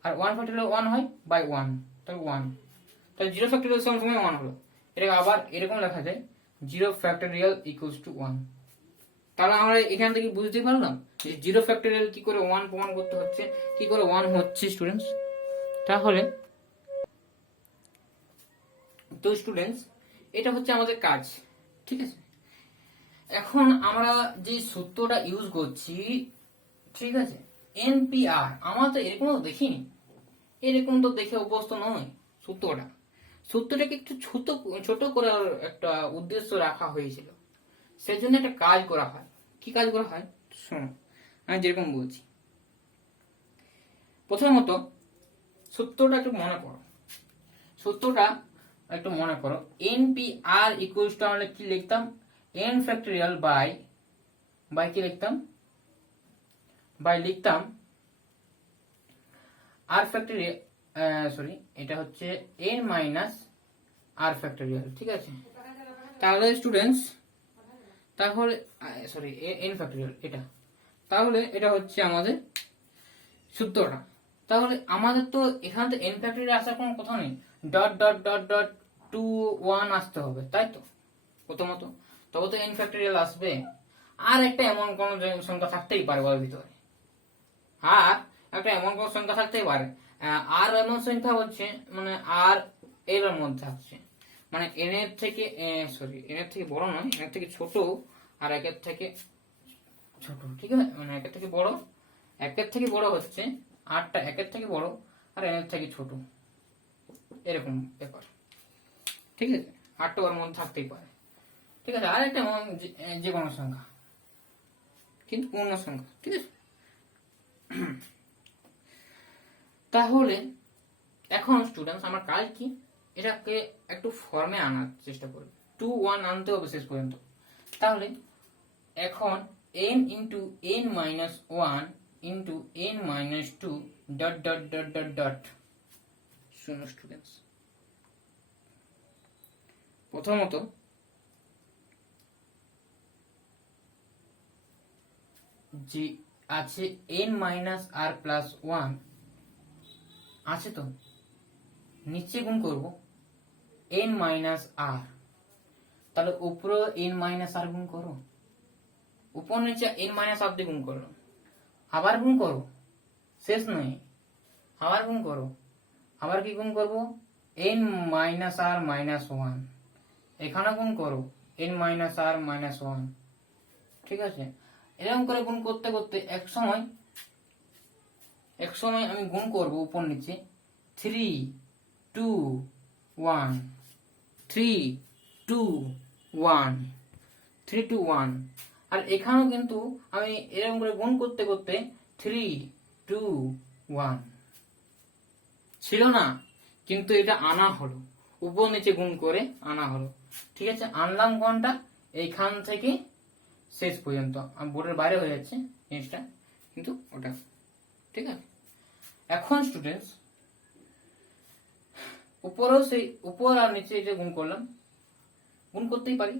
আর ওয়ান ফ্যাক্টরিয়াল ওয়ান হয় বাই ওয়ান, তাহলে ওয়ান, তাহলে জিরো ফ্যাক্টরিয়াল সমান সময় ওয়ান হলো। এটাকে আবার এরকম লেখা যায়, zero factorial equals to one. তাহলে আমরা এখান থেকে বুঝতে পারলাম যে জিরো ফ্যাক্টরিয়াল কি করে ওয়ান প্রমাণ করতে হচ্ছে, কি করে ওয়ান হচ্ছে স্টুডেন্টস। তাহলে তো স্টুডেন্টস এটা হচ্ছে আমাদের কাজ, ঠিক আছে। এখন আমরা যে সূত্রটা ইউজ করছি, ঠিক আছে, এনপিআর, আমরা তো এরকম দেখিনি, এরকম তো দেখে অভ্যস্ত নয়। সূত্রটাকে একটু ছোট করার একটা উদ্দেশ্য রাখা হয়েছিল, সেজন্য একটা কাজ করা হয়। কি কাজ করা হয় শোনো, আমি যেরকম বলছি। প্রথমত সূত্রটা একটু মনে করো, এনপিআর ইকুয়ালস টু আমরা কি লিখতাম, n ফ্যাক্টরিয়াল বাই কি লিখতাম, r ফ্যাক্টরিয়াল, সরি এটা হচ্ছে n মাইনাস r ফ্যাক্টরিয়াল, ঠিক আছে। তাহলে স্টুডেন্টস সরি n ফ্যাক্টরিয়াল এটা, তাহলে এটা হচ্ছে আমাদের সূত্রটা। তাহলে আমাদের তো এখান থেকে n ফ্যাক্টরিয়াল আসার কোনো কথা নেই, dot dot dot dot two one আসতে হবে, তাই তো প্রথমত, তবে তো n ফ্যাক্টরিয়াল আসবে। আর একটা এমন কোন সংখ্যা থাকতেই পারে ওর ভিতরে, আর একটা এমন কোন সংখ্যা থাকতেই পারে, আর এমন সংখ্যা হচ্ছে মানে আর এর মধ্যে থাকছে, মানে n এর থেকে বড় নয়, n এর থেকে ছোট, আর একের থেকে ছোট, ঠিক আছে, মানে একের থেকে বড় হচ্ছে, আরটা একের থেকে বড় আর n এর থেকে ছোট, এরকম ব্যাপার, ঠিক আছে। আরটা ওর মধ্যে থাকতেই পারে, ঠিক আছে, আর একটা যে কোনো সংখ্যা, কিন্তু পূর্ণ সংখ্যা, ঠিক আছে। তাহলে এখন স্টুডেন্টস আমার কাজ কি, এটাকে একটু ফর্মে আনার চেষ্টা করি, টু ওয়ান আনতে হবে শেষ পর্যন্ত। তাহলে এখন n into n minus one into n minus two dot dot dot dot dot, শুনো স্টুডেন্টস, প্রথমত যে আছে n minus r plus one আছে, তো নিচে গুণ করব n মাইনাস আর, তাহলে উপরে n মাইনাস আর গুণ করো, উপর নিচে n মাইনাস হাফ দিয়ে গুণ করলাম, আবার গুণ করো, শেষ নয়, আবার গুণ করো, আবার কি গুণ করবো n মাইনাস আর মাইনাস ওয়ান, এখানে গুণ করো n মাইনাস আর মাইনাস ওয়ান। ঠিক আছে, এরকম করে গুণ করতে করতে এক সময় আমি গুণ করব উপর নিচে 3 2 1 3 2 1 3 2 1, আর এখানেও কিন্তু আমি এরকম করে গুণ করতে করতে 3 2 1 ছিল না, কিন্তু এটা আনা হলো, উপর নিচে গুণ করে আনা হলো। ঠিক আছে, আনলাম কোনটা, এইখান থেকে শেষ পর্যন্ত, বোর্ডের বাইরে হয়ে যাচ্ছে জিনিসটা, কিন্তু ওটা ঠিক আছে। এখন স্টুডেন্টস উপরেও সেই উপর আর নিচে এটা গুণ করলাম, গুণ করতেই পারি,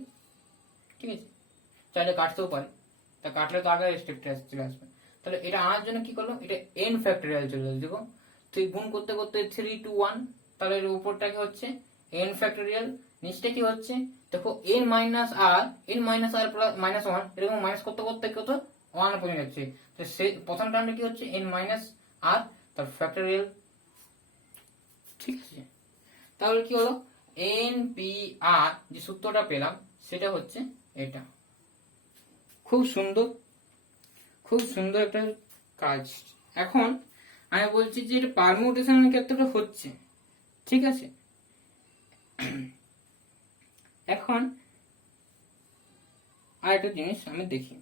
ঠিক আছে, চাইলে কাটতেও পারি, তা কাটলে তো আগে স্টেপটা চলে আসবে। তাহলে এটা আনার জন্য কি করলাম, এটা n ফ্যাক্টরিয়াল চলে যাচ্ছে, দেখো তুই গুণ করতে করতে 3 2 1, তাহলে এর উপরটা কি হচ্ছে n ফ্যাক্টরিয়াল, নিচটা কি হচ্ছে দেখো n minus r plus minus one, এরকম মাইনাস করতে করতে কত 1 পর্যন্ত যাচ্ছে। তো সেই প্রথম টার্মটা কি হচ্ছে n মাইনাস আর তার ফ্যাক্টরিয়াল। ঠিক আছে, তাহলে কি হলো n p r, যে সূত্রটা পেলাম সেটা হচ্ছে এটা। খুব সুন্দর একটা কাজ। এখন আমি বলছি যে এটা পারমুটেশনের ক্ষেত্রে হচ্ছে, ঠিক আছে। এখন আর একটা জিনিস আমি দেখি,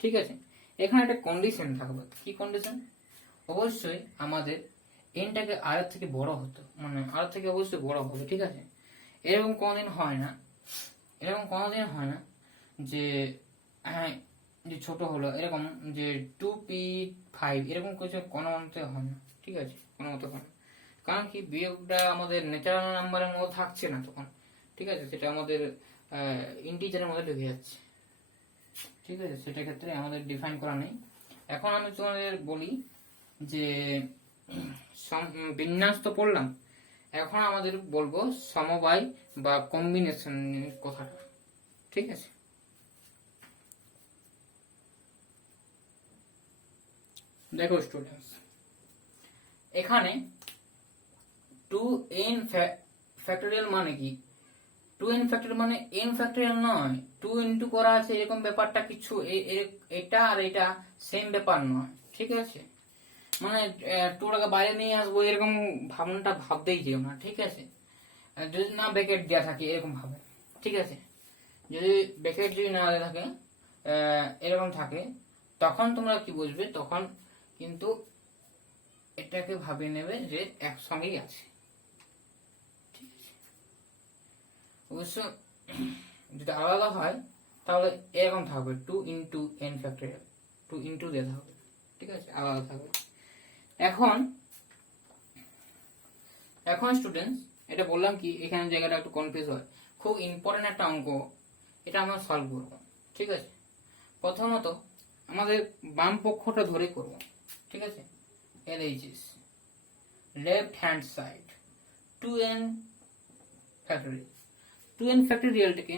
ঠিক আছে, এখানে একটা কন্ডিশন থাকবে, কি কন্ডিশন, অবশ্যই আমাদের এনটাকে আর থেকে বড় হতো, মানে আর থেকে অবশ্যই বড় হবে, ঠিক আছে। এরকম কোনোদিন হয় না যে হ্যাঁ যে ছোট হলো এরকম, যে 2p5 এরকম কিছু কোনো মতে হয় না, ঠিক আছে, কোনো মতে হয় না। কারণ কি, বিয়োগটা আমাদের ন্যাচারাল নাম্বারের মধ্যে থাকছে না তখন, ঠিক আছে, সেটা আমাদের ইন্টিজারের মধ্যে ঢুকে যাচ্ছে, ঠিক আছে, সেটা ক্ষেত্রে আমাদের ডিফাইন করা নেই। এখন আমি তোমাদের বলি যে বিন্যাস তো পড়লাম, এখন আমাদের বলবো সমবায় বা কম্বিনেশন কথাটা, ঠিক আছে। দেখো স্টুডেন্টস, এখানে 2n ফ্যাক্টোরিয়াল মানে কি, 2n ফ্যাক্টোরিয়াল মানে n ফ্যাক্টোরিয়াল নয়, 2 ইনটু করা আছে এরকম ব্যাপারটা কিছু, এটা আর এটা সেম ব্যাপার নয়, ঠিক আছে। মানে 2 টাকা বাইরে নিয়ে আসবো এরকম ভাবনাটা ভাবতেই যেও না, ঠিক আছে, যদি না ব্র্যাকেট দেওয়া থাকে এরকম ভাবে, ঠিক আছে। যদি ব্র্যাকেট যদি না দেওয়া থাকে এরকম থাকে, তখন তোমরা কি বুঝবে, তখন কিন্তু এটাকে ভাবিয়ে নেবে যে একসঙ্গেই আছে, ঠিক আছে। অবশ্য যদি আলাদা হয় তাহলে এরকম থাকবে 2 ইন্টু n ফ্যাক্টরিয়াল, 2 ইন্টু দেওয়া থাকবে, ঠিক আছে, আলাদা থাকবে। এখন স্টুডেন্টস এটা বললাম কি, এখানে জায়গাটা একটু কনফিউজ হয়, খুব ইম্পর্টেন্ট একটা অঙ্ক, এটা আমরা সলভ করব, ঠিক আছে। প্রথমত আমাদের বাম পক্ষটা ধরে করব, ঠিক আছে, LHS left hand side 2n factorial, 2n ফ্যাক্টরিয়ালটাকে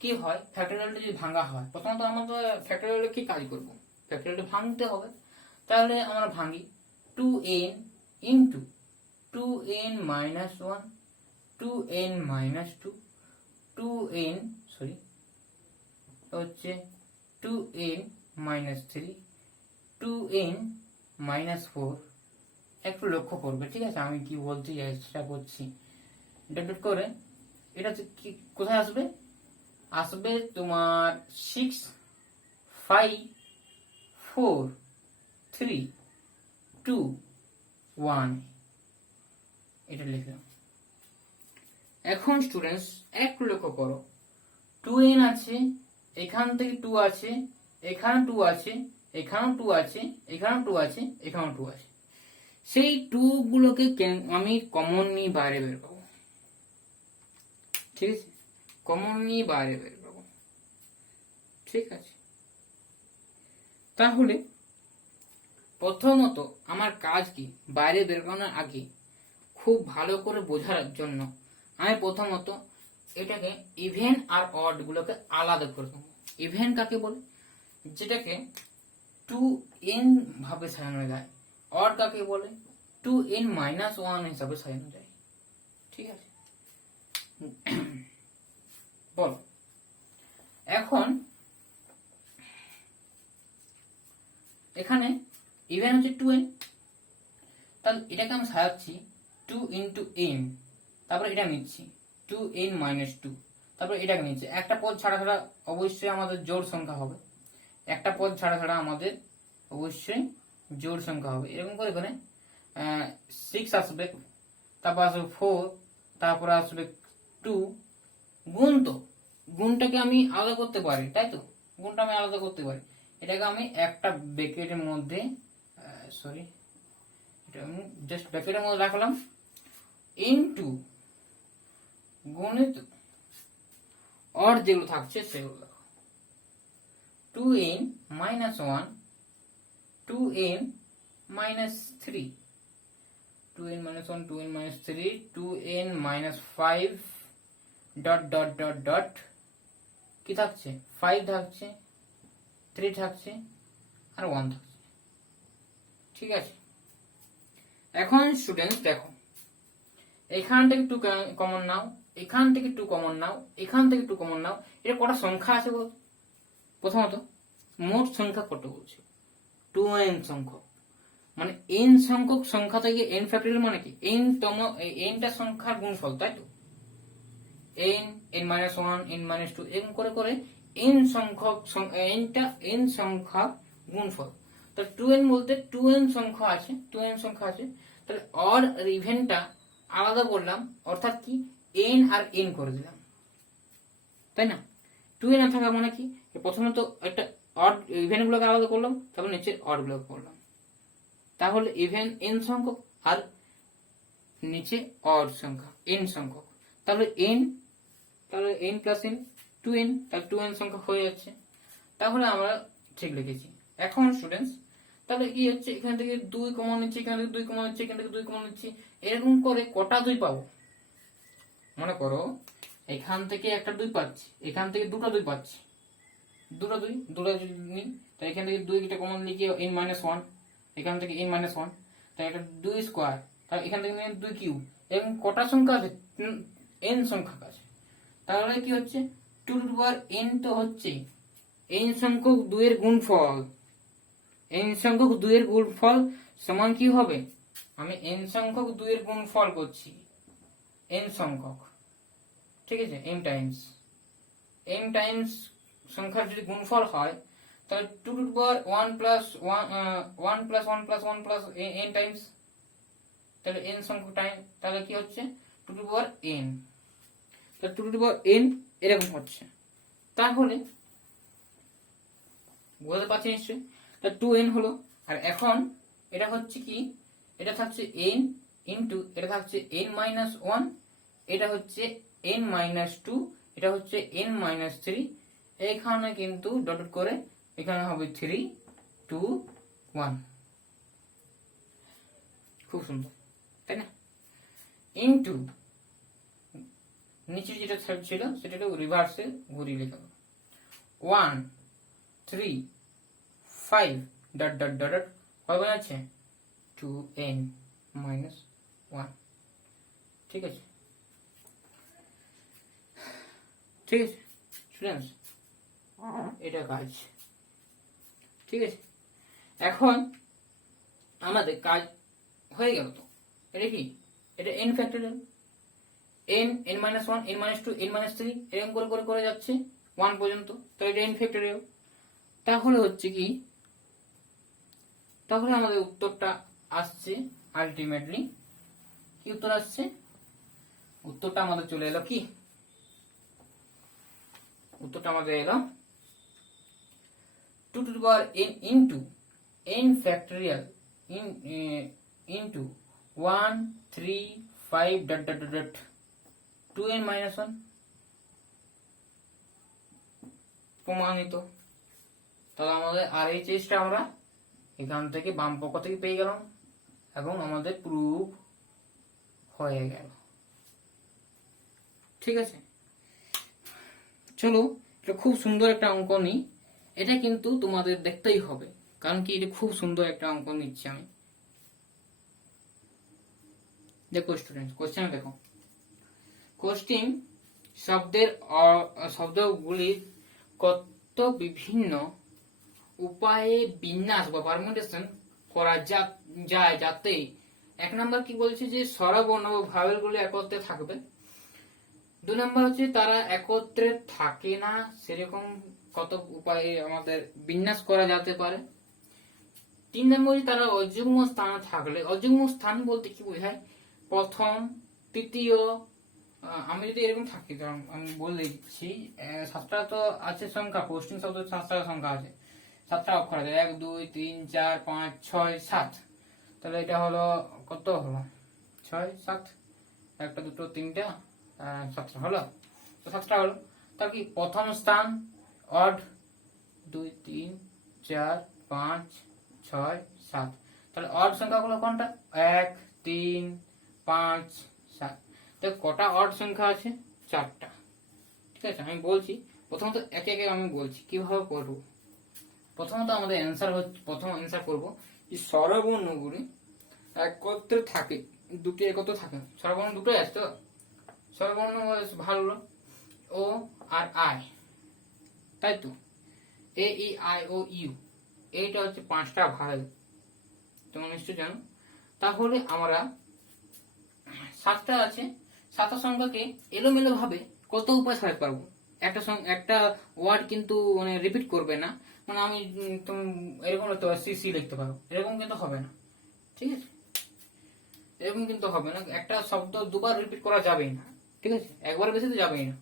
কি হয়, ফ্যাক্টরিয়ালটা যদি ভাঙা হয়, প্রথমত আমাদের ফ্যাক্টরিয়ালটা কি কাজ করব, ফ্যাক্টরিয়ালটা ভাঙতে হবে, তাহলে আমরা ভাঙি 2n into 2n minus 1 2n minus 2 2n হচ্ছে 2n minus 3 2n minus 4, একটু লক্ষ্য করবে, ঠিক আছে, আমি কি বলতে চেষ্টা করছি, ডট করে এটা কি কোথায় আসবে, আসবে তোমার 6 5 4 3 2 1, এটা লিখলাম। এখন স্টুডেন্টস একটু লক্ষ্য করো, 2n আছে, এখান থেকে 2 আছে, এখানে 2 আছে, এখানেও 2 আছে, এখানেও 2 আছে, এখানেও 2 আছে, সেই 2 গুলোকে আমি কমন নিয়ে বাইরে বের পাবো, ঠিক আছে, কমন নিয়ে বাইরে বের পাবো, ঠিক আছে। তাহলে প্রথমত আমার কাজ কি, বাইরে বের করানোর আগে খুব ভালো করে বোঝার জন্য আমি প্রথমত এটাকে ইভেন আর অড গুলোকে আলাদা করে দেবো। ইভেন কাকে বলে, যেটাকে 2n ভাবে সাজানো যায়। অর কাকে বলে? 2n-1 হিসাবে সাজানো যায়। ঠিক আছে, বল এখন এখানে ইভেন হচ্ছে 2n, তাহলে এটাকে আমি সাজাচ্ছি 2 into n, তারপরে এটা নিচ্ছি 2n-2, তারপরে এটাকে নিচ্ছি। একটা পদ ছাড়া ছাড়া অবশ্যই আমাদের জোড় সংখ্যা হবে, একটা পদ ছাড়া ছাড়া আমাদের অবশ্যই জোড় সংখ্যা হবে। এরকম করে করে 6 আসবে, তারপর আসবে 4, তারপরে আসবে 2। গুণ তো গুণটাকে আমি আলাদা করতে পারি, তাই তো? গুণটা আমি আলাদা করতে পারি। এটাকে আমি একটা ব্র্যাকেটের মধ্যে সরি এটা আমি জাস্ট ব্র্যাকেটের মধ্যে রাখলাম, ইনটু গুণিত অর যেগুলো থাকছে সেগুলো দেখো, 2n-1, 2n-3, 2n-1, 2n-3, 2n-5 dot dot dot dot কি থাকছে? 5 থাকছে, 3 থাকছে, আর 1 থাকছে। ঠিক আছে, এখন স্টুডেন্টস দেখো, এখান থেকে 2 কমন নাও, এখান থেকে 2 কমন নাও, এখান থেকে 2 কমন নাও। এটা কটা সংখ্যা আছে বল? প্রথমত মোট সংখ্যা কত বলছে? 2n সংখ্যক, মানে n সংখ্যক সংখ্যা থেকে n ফ্যাক্টরিয়াল মানে কি? nটা সংখ্যার গুণফল, তাই তো? n-1, n-2 এরকম করে করে n সংখ্যক n সংখ্যা গুণফল। তাহলে 2n বলতে 2n সংখ্যা আছে, 2n সংখ্যা আছে। তাহলে অড আর ইভেনটা আলাদা করলাম, অর্থাৎ কি n আর n করে দিলাম, তাই না? 2n না থাকা মানে কি? প্রথমত একটা অড ইভেন গুলোকে আলাদা করলাম, তারপর নিচে অড গুলোকে করলাম। তাহলে ইভেন n সংখ্যক আর নিচে অড সংখ্যা n সংখ্যক। তাহলে n প্লাস n 2n, তাহলে 2n সংখ্যা হয়ে যাচ্ছে। তাহলে আমরা ঠিক লিখেছি। এখন স্টুডেন্টস তাহলে কি হচ্ছে? এখান থেকে 2 কমন নিচ্ছি, এখান থেকে 2 কমন নিচ্ছি, এখান থেকে 2 কমন নিচ্ছি। এরকম করে কটা 2 পাবো? মনে করো এখান থেকে একটা 2 পাচ্ছি, এখান থেকে দুটো 2 পাচ্ছি, দুটো 2 যদি নিই, তাই এখান থেকে 2 টা কমন লিখি n-1, এখান থেকে n-1, তাই এটা 2 স্কয়ার, তাহলে এখান থেকে 2 কিউব। এবং কটা সংখ্যা আছে? n সংখ্যা আছে। তাহলে কি হচ্ছে? 2n তো হচ্ছে n সংখ্যক 2 এর গুণফল। n সংখ্যক 2 এর গুণফল সমান কি হবে? আমি n সংখ্যক 2 এর গুণফল করছি, n সংখ্যক, ঠিক আছে? m টাইমস সংখ্যার যদি গুণফল হয়, তাহলে 2n plus 1 plus 1 plus 1 plus n Times, তাহলে n সংখ্যক টাইম, তাহলে কি হচ্ছে? 2n, তাহলে 2n এরকম হচ্ছে। তাহলে বুঝতে পারছি নিশ্চয়ই? তা 2n হলো। আর এখন এটা হচ্ছে কি? এটা থাকছে n ইন্টু এটা থাকছে n-1, এটা হচ্ছে n-2, এটা হচ্ছে n-3। এখানে কিন্তু ডট করে এখানে হবে 3, 2, 1। খুব সুন্দর, তাই না? ইন্টু নিচে যেটা ছিল সেটা রিভার্সে ঘুরিয়ে লেখা 1, 3, 5 ডট ডট ডট ডট কবে আছে? 2n-1। ঠিক আছে, ঠিক আছে স্টুডেন্টস, এটা কাজ। ঠিক আছে, এখন আমাদের কাজ হয়ে গেল। তো এটা কি? এটা n factorial, n-1, n-2, n-3 এরকম করে করে করে যাচ্ছে 1 পর্যন্ত। তো এটা n ফ্যাক্টরিয়াল। তাহলে হচ্ছে কি? তাহলে আমাদের উত্তরটা আসছে আলটিমেটলি কি উত্তর আসছে? উত্তরটা আমাদের চলে এলো কি? উত্তরটা আমাদের এলো 2n into n factorial into 1, 3, 5 dot dot dot 2n-1 প্রমাণিত। তাহলে আমাদের RHSটা আমরা এখান থেকে বাম পক্ষ থেকে পেয়ে গেলাম এবং আমাদের প্রুফ হয়ে গেল। ঠিক আছে, চলো এটা খুব সুন্দর একটা অঙ্ক নিই। এটা কিন্তু তোমাদের দেখতেই হবে, কারণ কি এটা খুব সুন্দর একটা অঙ্ক নিচ্ছি আমি। দেখো স্টুডেন্ট, কোশ্চেন দেখো। কোশ্চেন শব্দগুলির কত বিভিন্ন উপায়ে বিন্যাস বা পারমুটেশন করা যায় যাতে, এক নম্বর কি বলছে যে স্বরবর্ণ ও ভাওয়েল গুলি একত্রে থাকবে। 2 নম্বর হচ্ছে তারা একত্রে থাকে না, সেরকম কত উপায়ে আমাদের বিন্যাস করা যেতে পারে। 3 নম্বর হচ্ছে তারা অযুগ্ম স্থানে থাকলে, অযুগ্ম স্থান বলতে কি বোঝায়, প্রথম, তৃতীয়, আমি যদি এরকম থাকি, আমি বলে দিচ্ছি, 7টা তো আছে সংখ্যা, পোস্টিং শব্দ 7টা সংখ্যা আছে, 7টা অক্ষর আছে, 1 2 3 4 5 6 7। তাহলে এটা হলো কত হলো, 6 7, একটা দুটো তিনটা 7টা হলো, তো 7টা হলো। তার কি প্রথম স্থান অড, 2 3 4 5 6 7, তাহলে অড সংখ্যাগুলো কোনটা, 1 3 5 7। তো কটা অড সংখ্যা আছে, 4টা। ঠিক আছে, আমি বলছি প্রথমত একে একে আমি বলছি কিভাবে করব। প্রথমত আমাদের প্রথম অ্যান্সার করব যে স্বরবর্ণগুলি একত্রে থাকে, দুটি একত্রে থাকে। স্বরবর্ণ দুটোই আছে তো, স্বরবর্ণ ভালো, ও আর আই, তাই তো, এ ই আই ও ইউ, এইটা হচ্ছে 5টা ভাওয়েল, তোমরা নিশ্চয় জানো। তাহলে আমরা 7টা আছে, 7টা সংখ্যাকে এলোমেলো ভাবে কত উপায় সাজাতে পারবো। একটা ওয়ার্ড কিন্তু মানে রিপিট করবে না, মানে আমি তুমি এরকম লিখতে পারো, সি সি লিখতে পারো, এরকম কিন্তু হবে না। ঠিক আছে, এরকম কিন্তু হবে না, একটা শব্দ দুবার রিপিট করা যাবেই না। ঠিক আছে, একবার বেশি তো যাবেই না।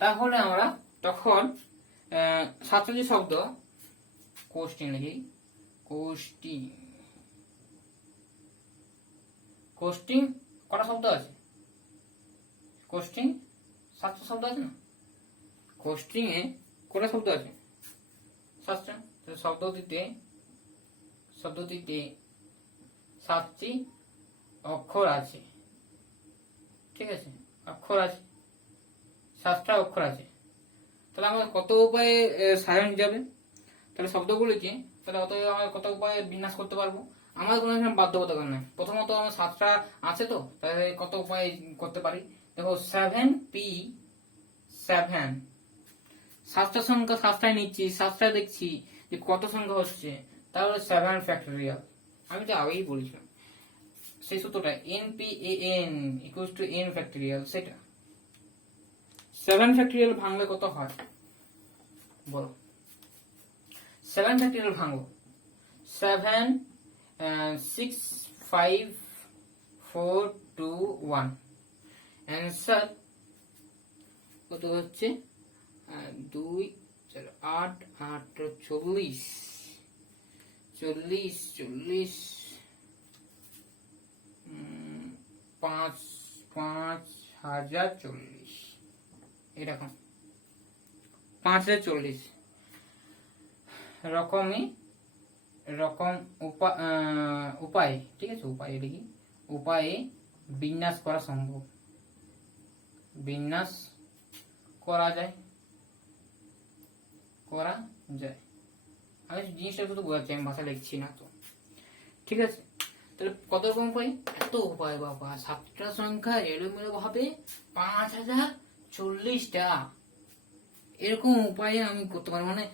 তাহলে আমরা তখন 7টা যে শব্দ, কোশ্চিন লিখি, কোশ্চিন কটা শব্দ আছে, কোশ্চিন 7টা শব্দ আছে না, কোশ্চিন এ কটা শব্দ আছে, 7টা। শব্দটিতে 7টি অক্ষর আছে। ঠিক আছে, অক্ষর আছে, 7টা অক্ষর আছে। তাহলে আমরা কত উপায়ে সাজানো যাবে, তাহলে শব্দগুলিকে, তাহলে আমরা কত উপায়ে বিন্যাস করতে পারবো। আমাদের কোনো এখানে বাধ্যবাধকতা নাই। প্রথমত আমার 7টা আছে, তো তাহলে কত উপায়ে করতে পারি। দেখো 7 7টা সংখ্যা, 7টায় নিচ্ছি, 7টায় দেখছি যে কত সংখ্যা হচ্ছে, তাহলে 7 ফ্যাক্টোরিয়াল। আমি তো আগেই বলেছিলাম সেই সূত্রটা, NPAN = n ফ্যাক্টোরিয়াল, সেটা 7 ফ্যাক্টোরিয়াল ভাঙলে কত হয় বলো, 7 ফ্যাক্টোরিয়াল ভাঙো, 7 6 5 4 2 1, অ্যান্সার কত হচ্ছে, 2 4 8 8 40 40 40, 5 5040, এরকম 5040 রকম উপায়। ঠিক আছে, উপায় লিখি, উপায়ে বিন্যাস করা সম্ভব, বিন্যাস করা যায়। আমি জিনিসটা শুধু বোঝাচ্ছি, আমি ভাষা লিখছি না তো। ঠিক আছে, তাহলে কত রকম উপায়, এত উপায় বাবা, 7টা সংখ্যা এলোমেলো ভাবে 5040টা, এরকম উপায়ে আমি করতে পারি। মানে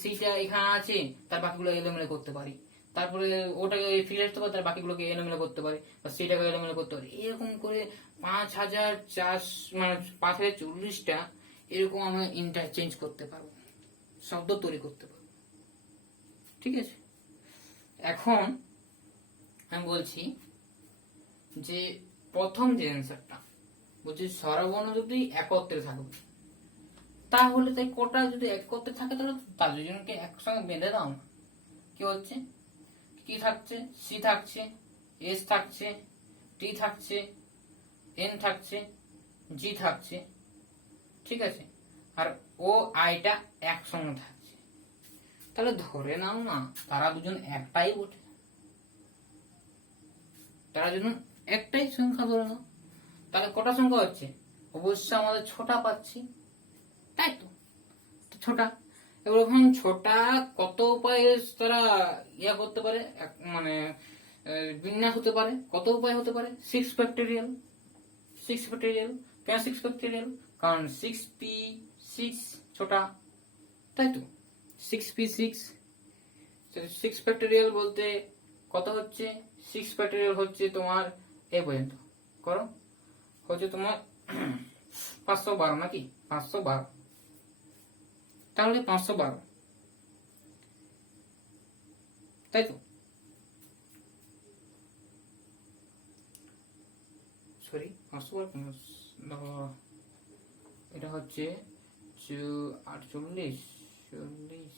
সিটা এখানে আছে, তার বাকিগুলো এলোমেলো করতে পারি, তারপরে ওটাকে ফিরে আসতে পারি, তার বাকিগুলোকে এলোমেলো করতে পারি, বা সেটাকে এলোমেলো করতে পারি, এরকম করে 5040টা এরকম আমরা ইন্টারচেঞ্জ করতে পারবো, শব্দ তৈরি করতে পারবো। ঠিক আছে, এখন আমি বলছি যে প্রথম যে অ্যান্সারটা বলছি, স্বরবর্ণ যদি একত্রে থাকবে, তাহলে তাই কটা যদি একত্রে থাকে, তাহলে তার দুজনকে একসঙ্গে বেঁধে দাও না। কি হচ্ছে, কি থাকছে, সি থাকছে, এস থাকছে, টি থাকছে, এন থাকছে, জি থাকছে। ঠিক আছে, আর ও আইটা একসঙ্গে থাকছে, তাহলে ধরে নাও না তারা দুজন একটাই বটে, তারা দুজন একটাই সংখ্যা ধরে নাও। তাহলে কটা সংখ্যা হচ্ছে, অবশ্যই আমাদের 6টা পাচ্ছি, তাই তো, 6টা। এবার ওখানে ছোটা কত উপায়ে তারা ইয়া করতে পারে, মানে বিন্যাস হতে পারে, কত উপায় হতে পারে? 6 ফ্যাক্টোরিয়াল। 6 ফ্যাক্টোরিয়াল কেন 6 ফ্যাক্টোরিয়াল? কারণ 6p6 ছোটা, তাই তো। 6p6, 6 ফ্যাক্টোরিয়াল বলতে কত হচ্ছে? 6 ফ্যাক্টোরিয়াল হচ্ছে তোমার এ পর্যন্ত করো, হচ্ছে তোমার 512 নাকি? 512, তাহলে 512, তাই তো। সরি, 512, এটা হচ্ছে 48, 40,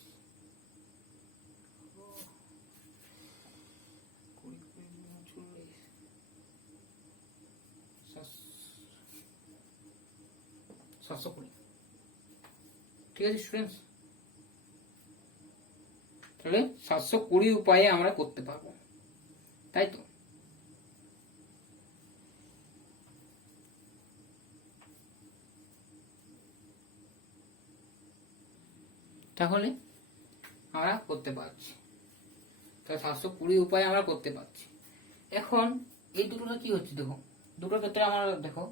720, ঠিক আছে স্টুডেন্টস? তাহলে 720 উপায়ে আমরা করতে পারবো, তাই তো। তাহলে আমরা করতে পারছি, তাহলে 720 উপায়ে আমরা করতে পারছি। এখন এই দুটোটা কি হচ্ছে দেখো, দুটোর ক্ষেত্রে আমরা দেখো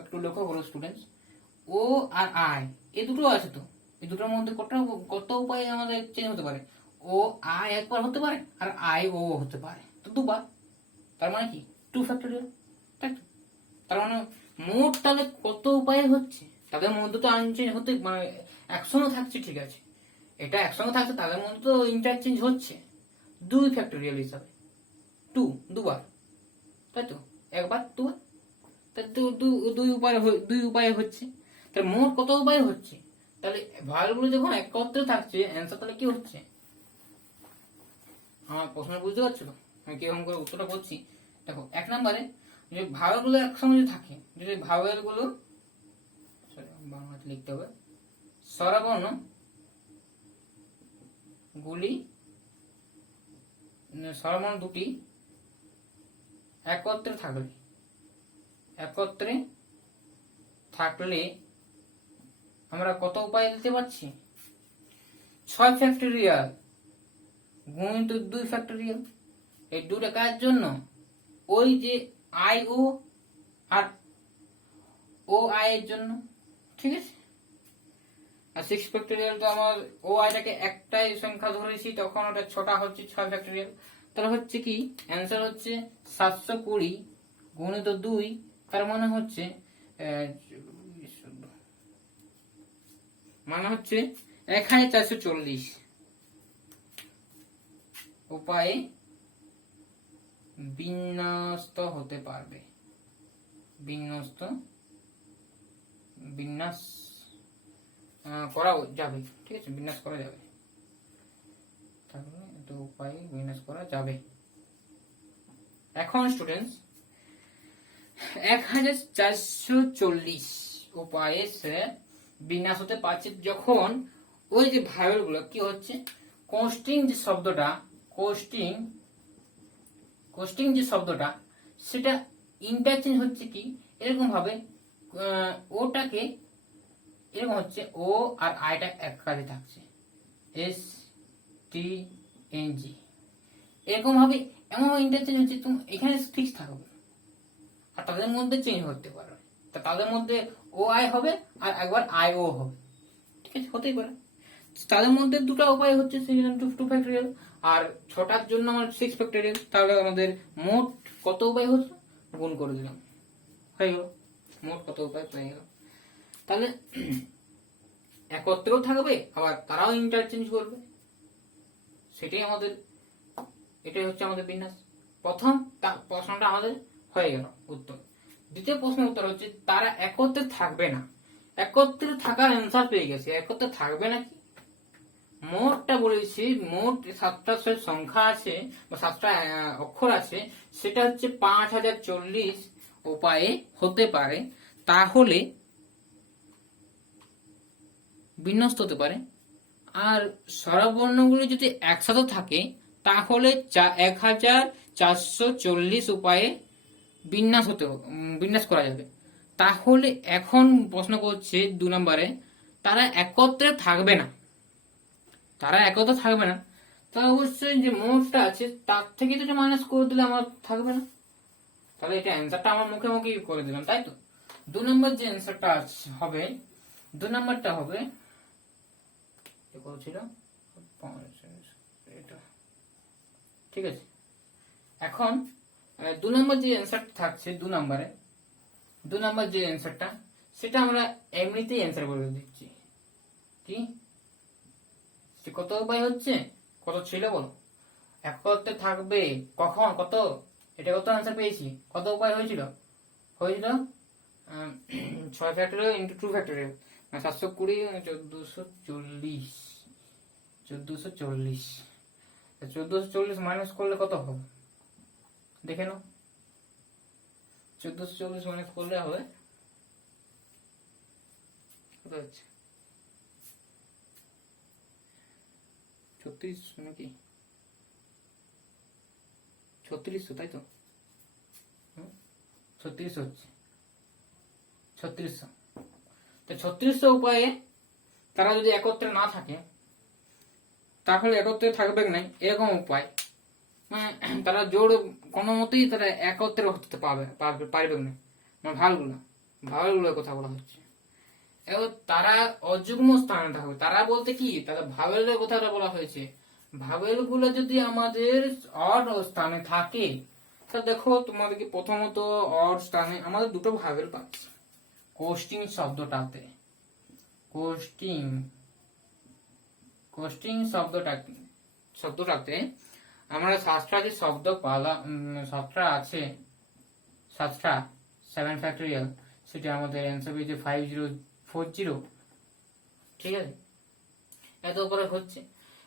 একটু লক্ষ্য করো স্টুডেন্টস, ও আর আই এই দুটো আছে তো, এই দুটোর মধ্যে কত উপায়ে আমাদের চেঞ্জ হতে পারে? ও আই একবার হতে পারে আর আই ও হতে পারে, তো দুবার, তার মানে কি 2 ফ্যাক্টোরিয়াল, তাই তো। তার মানে মোট তাহলে কত উপায়ে হচ্ছে? তাদের মধ্যে তো আনচেঞ্জ হতে মানে একসঙ্গে থাকছে, ঠিক আছে, এটা একসঙ্গে থাকছে, তাদের মধ্যে তো ইন্টারচেঞ্জ হচ্ছে 2 ফ্যাক্টোরিয়াল হিসাবে, দুবার, তাই তো, একবার দুবার, তাই দুই উপায়ে হচ্ছে। তাহলে মোট কত উপায় হচ্ছে? তাহলে ভালগুলো যখন একত্রে থাকছে, অ্যান্সার তাহলে কি হচ্ছে? আমার প্রশ্ন বুঝতে পারছো তো আমি কিরকম করে উত্তরটা করছি? দেখো 1 নম্বরে যে ভাওয়েলগুলো একসঙ্গে যদি থাকে, যদি ভাওয়েলগুলো বাংলাতে লিখতে হবে, স্বরবর্ণ গুলি, স্বরবর্ণ দুটি একত্রে থাকলে আমরা কত উপায় দিতে পারছি? 6 ফ্যাক্টোরিয়াল গুণিত 2 ফ্যাক্টোরিয়াল। এই দুটো কাজের জন্য ওই যে I O R O I এর জন্য, ঠিক আছে। আর 6 ফ্যাক্টোরিয়াল তো আমার ও আইটাকে একটাই সংখ্যা ধরেছি, তখন ওটা ছোটা হচ্ছে 6 ফ্যাক্টোরিয়াল। তাহলে হচ্ছে কি অ্যান্সার হচ্ছে 720 গুণিত 2, তার মানে হচ্ছে 1440 উপায়ে বিন্যস্ত হতে পারবে, বিন্যাস করা যাবে, ঠিক আছে, বিন্যাস করা যাবে, তাহলে এটা উপায়ে বিন্যাস করা যাবে। এখন স্টুডেন্টস 1440 উপায়ে সে বিন্যাস হতে পারছে, যখন ওই যে ভাইবেল গুলো কি হচ্ছে, কোস্টিং যে শব্দটা সেটা ইন্টারচেঞ্জ হচ্ছে কি এরকম ভাবে, ওটাকে এরকম হচ্ছে, ও আর আইটা এক কাজে থাকছে, STNG এরকম ভাবে এমন ইন্টারচেঞ্জ হচ্ছে, তুমি এখানে ফিক্স থাকবে আর তাদের মধ্যে চেঞ্জ করতে পারবে, তা তাদের মধ্যে ও আই হবে আর একবার আই ও হবে, ঠিক আছে, হতেই পারে। তাদের মধ্যে দুটো উপায় হচ্ছে, সেই জন্য 2 ফ্যাক্টোরিয়াল, আর ছটার জন্য আমার 6 ফ্যাক্টোরিয়াল। তাহলে আমাদের মোট কত উপায় হচ্ছে গুণ করে দিলাম, হয়ে গেল, মোট কত উপায় পেয়ে গেল। তাহলে একত্রেও থাকবে আবার তারাও ইন্টারচেঞ্জ করবে, এটাই হচ্ছে আমাদের বিন্যাস। প্রথম প্রশ্নটা আমাদের হয়ে গেল উত্তর। দ্বিতীয় প্রশ্নের উত্তর হচ্ছে তারা একত্রে থাকবে না। একত্রে থাকার অ্যান্সার পেয়ে গেছে, একত্রে থাকবে না কি, মোটটা বলেছি, মোট 7টা সংখ্যা আছে বা 7টা অক্ষর আছে, সেটা হচ্ছে 5040 উপায়ে হতে পারে, তাহলে বিন্যস্ত হতে পারে। আর স্বরবর্ণগুলি যদি একসাথে থাকে তাহলে 1440 উপায়ে বিন্যাস করা যাবে। তাহলে এখন প্রশ্ন করছে 2 নম্বরে, তারা একত্রে থাকবে না, তারা একও তো থাকবে না, তাহলে অবশ্যই যে মোটটা আছে তার থেকে তো মাইনাস করে দিলে আমার থাকবে না। তাহলে এটা অ্যান্সারটা আমার মুখে মুখে করে দিলাম, তাই তো। 2 নম্বর যে অ্যান্সারটা হবে, 2 নম্বরটা হবে কত ছিল, এটা ঠিক আছে। এখন 2 নম্বর যে অ্যান্সারটা থাকছে, 2 নম্বর যে অ্যান্সারটা, সেটা আমরা এমনিতেই অ্যান্সার বলে দিচ্ছি। কি কত উপায় হচ্ছে, কত ছিল বলো, এক করতে থাকবে কখন কত, এটা কত অ্যান্সার পেয়েছি, কত উপায় হয়েছিল, 6 ফ্যাক্টরিয়াল ইন্টু 2 ফ্যাক্টরিয়াল, 720 1440, 1440 মাইনাস করলে কত হবে দেখে নাও। 1440 মাইনাস করলে হবে কত হচ্ছে, 3600 নাকি 3600, তাই তো 3600 হচ্ছে, 3600। তো 3600 উপায়ে তারা যদি একত্রে না থাকে, তাহলে একত্রে থাকবে না, এরকম উপায় মানে তারা জোড় কোনো মতেই তারা একত্রে হতে পারবে না, মানে ভালগুলোর কথা বলা হচ্ছে। এবার তারা অযুগ্ম স্থানে থাকবে, তারা বলতে কি, তারা ভাবেলের কথাটা বলা হয়েছে। ভাবেল গুলো যদি আমাদের অড স্থানে থাকে, তা দেখো তোমাদেরকে প্রথমত অড স্থানে আমাদের দুটো ভাবেল পাচ্ছি কোস্টিং শব্দটাতে, কোস্টিং শব্দটাতে আমরা সাতটা যে শব্দ সাতটা আছে, 7 ফ্যাক্টরিয়াল, সেটা আমাদের অ্যান্সার পেয়েছে 5040, ঠিক আছে, এত করে হচ্ছে।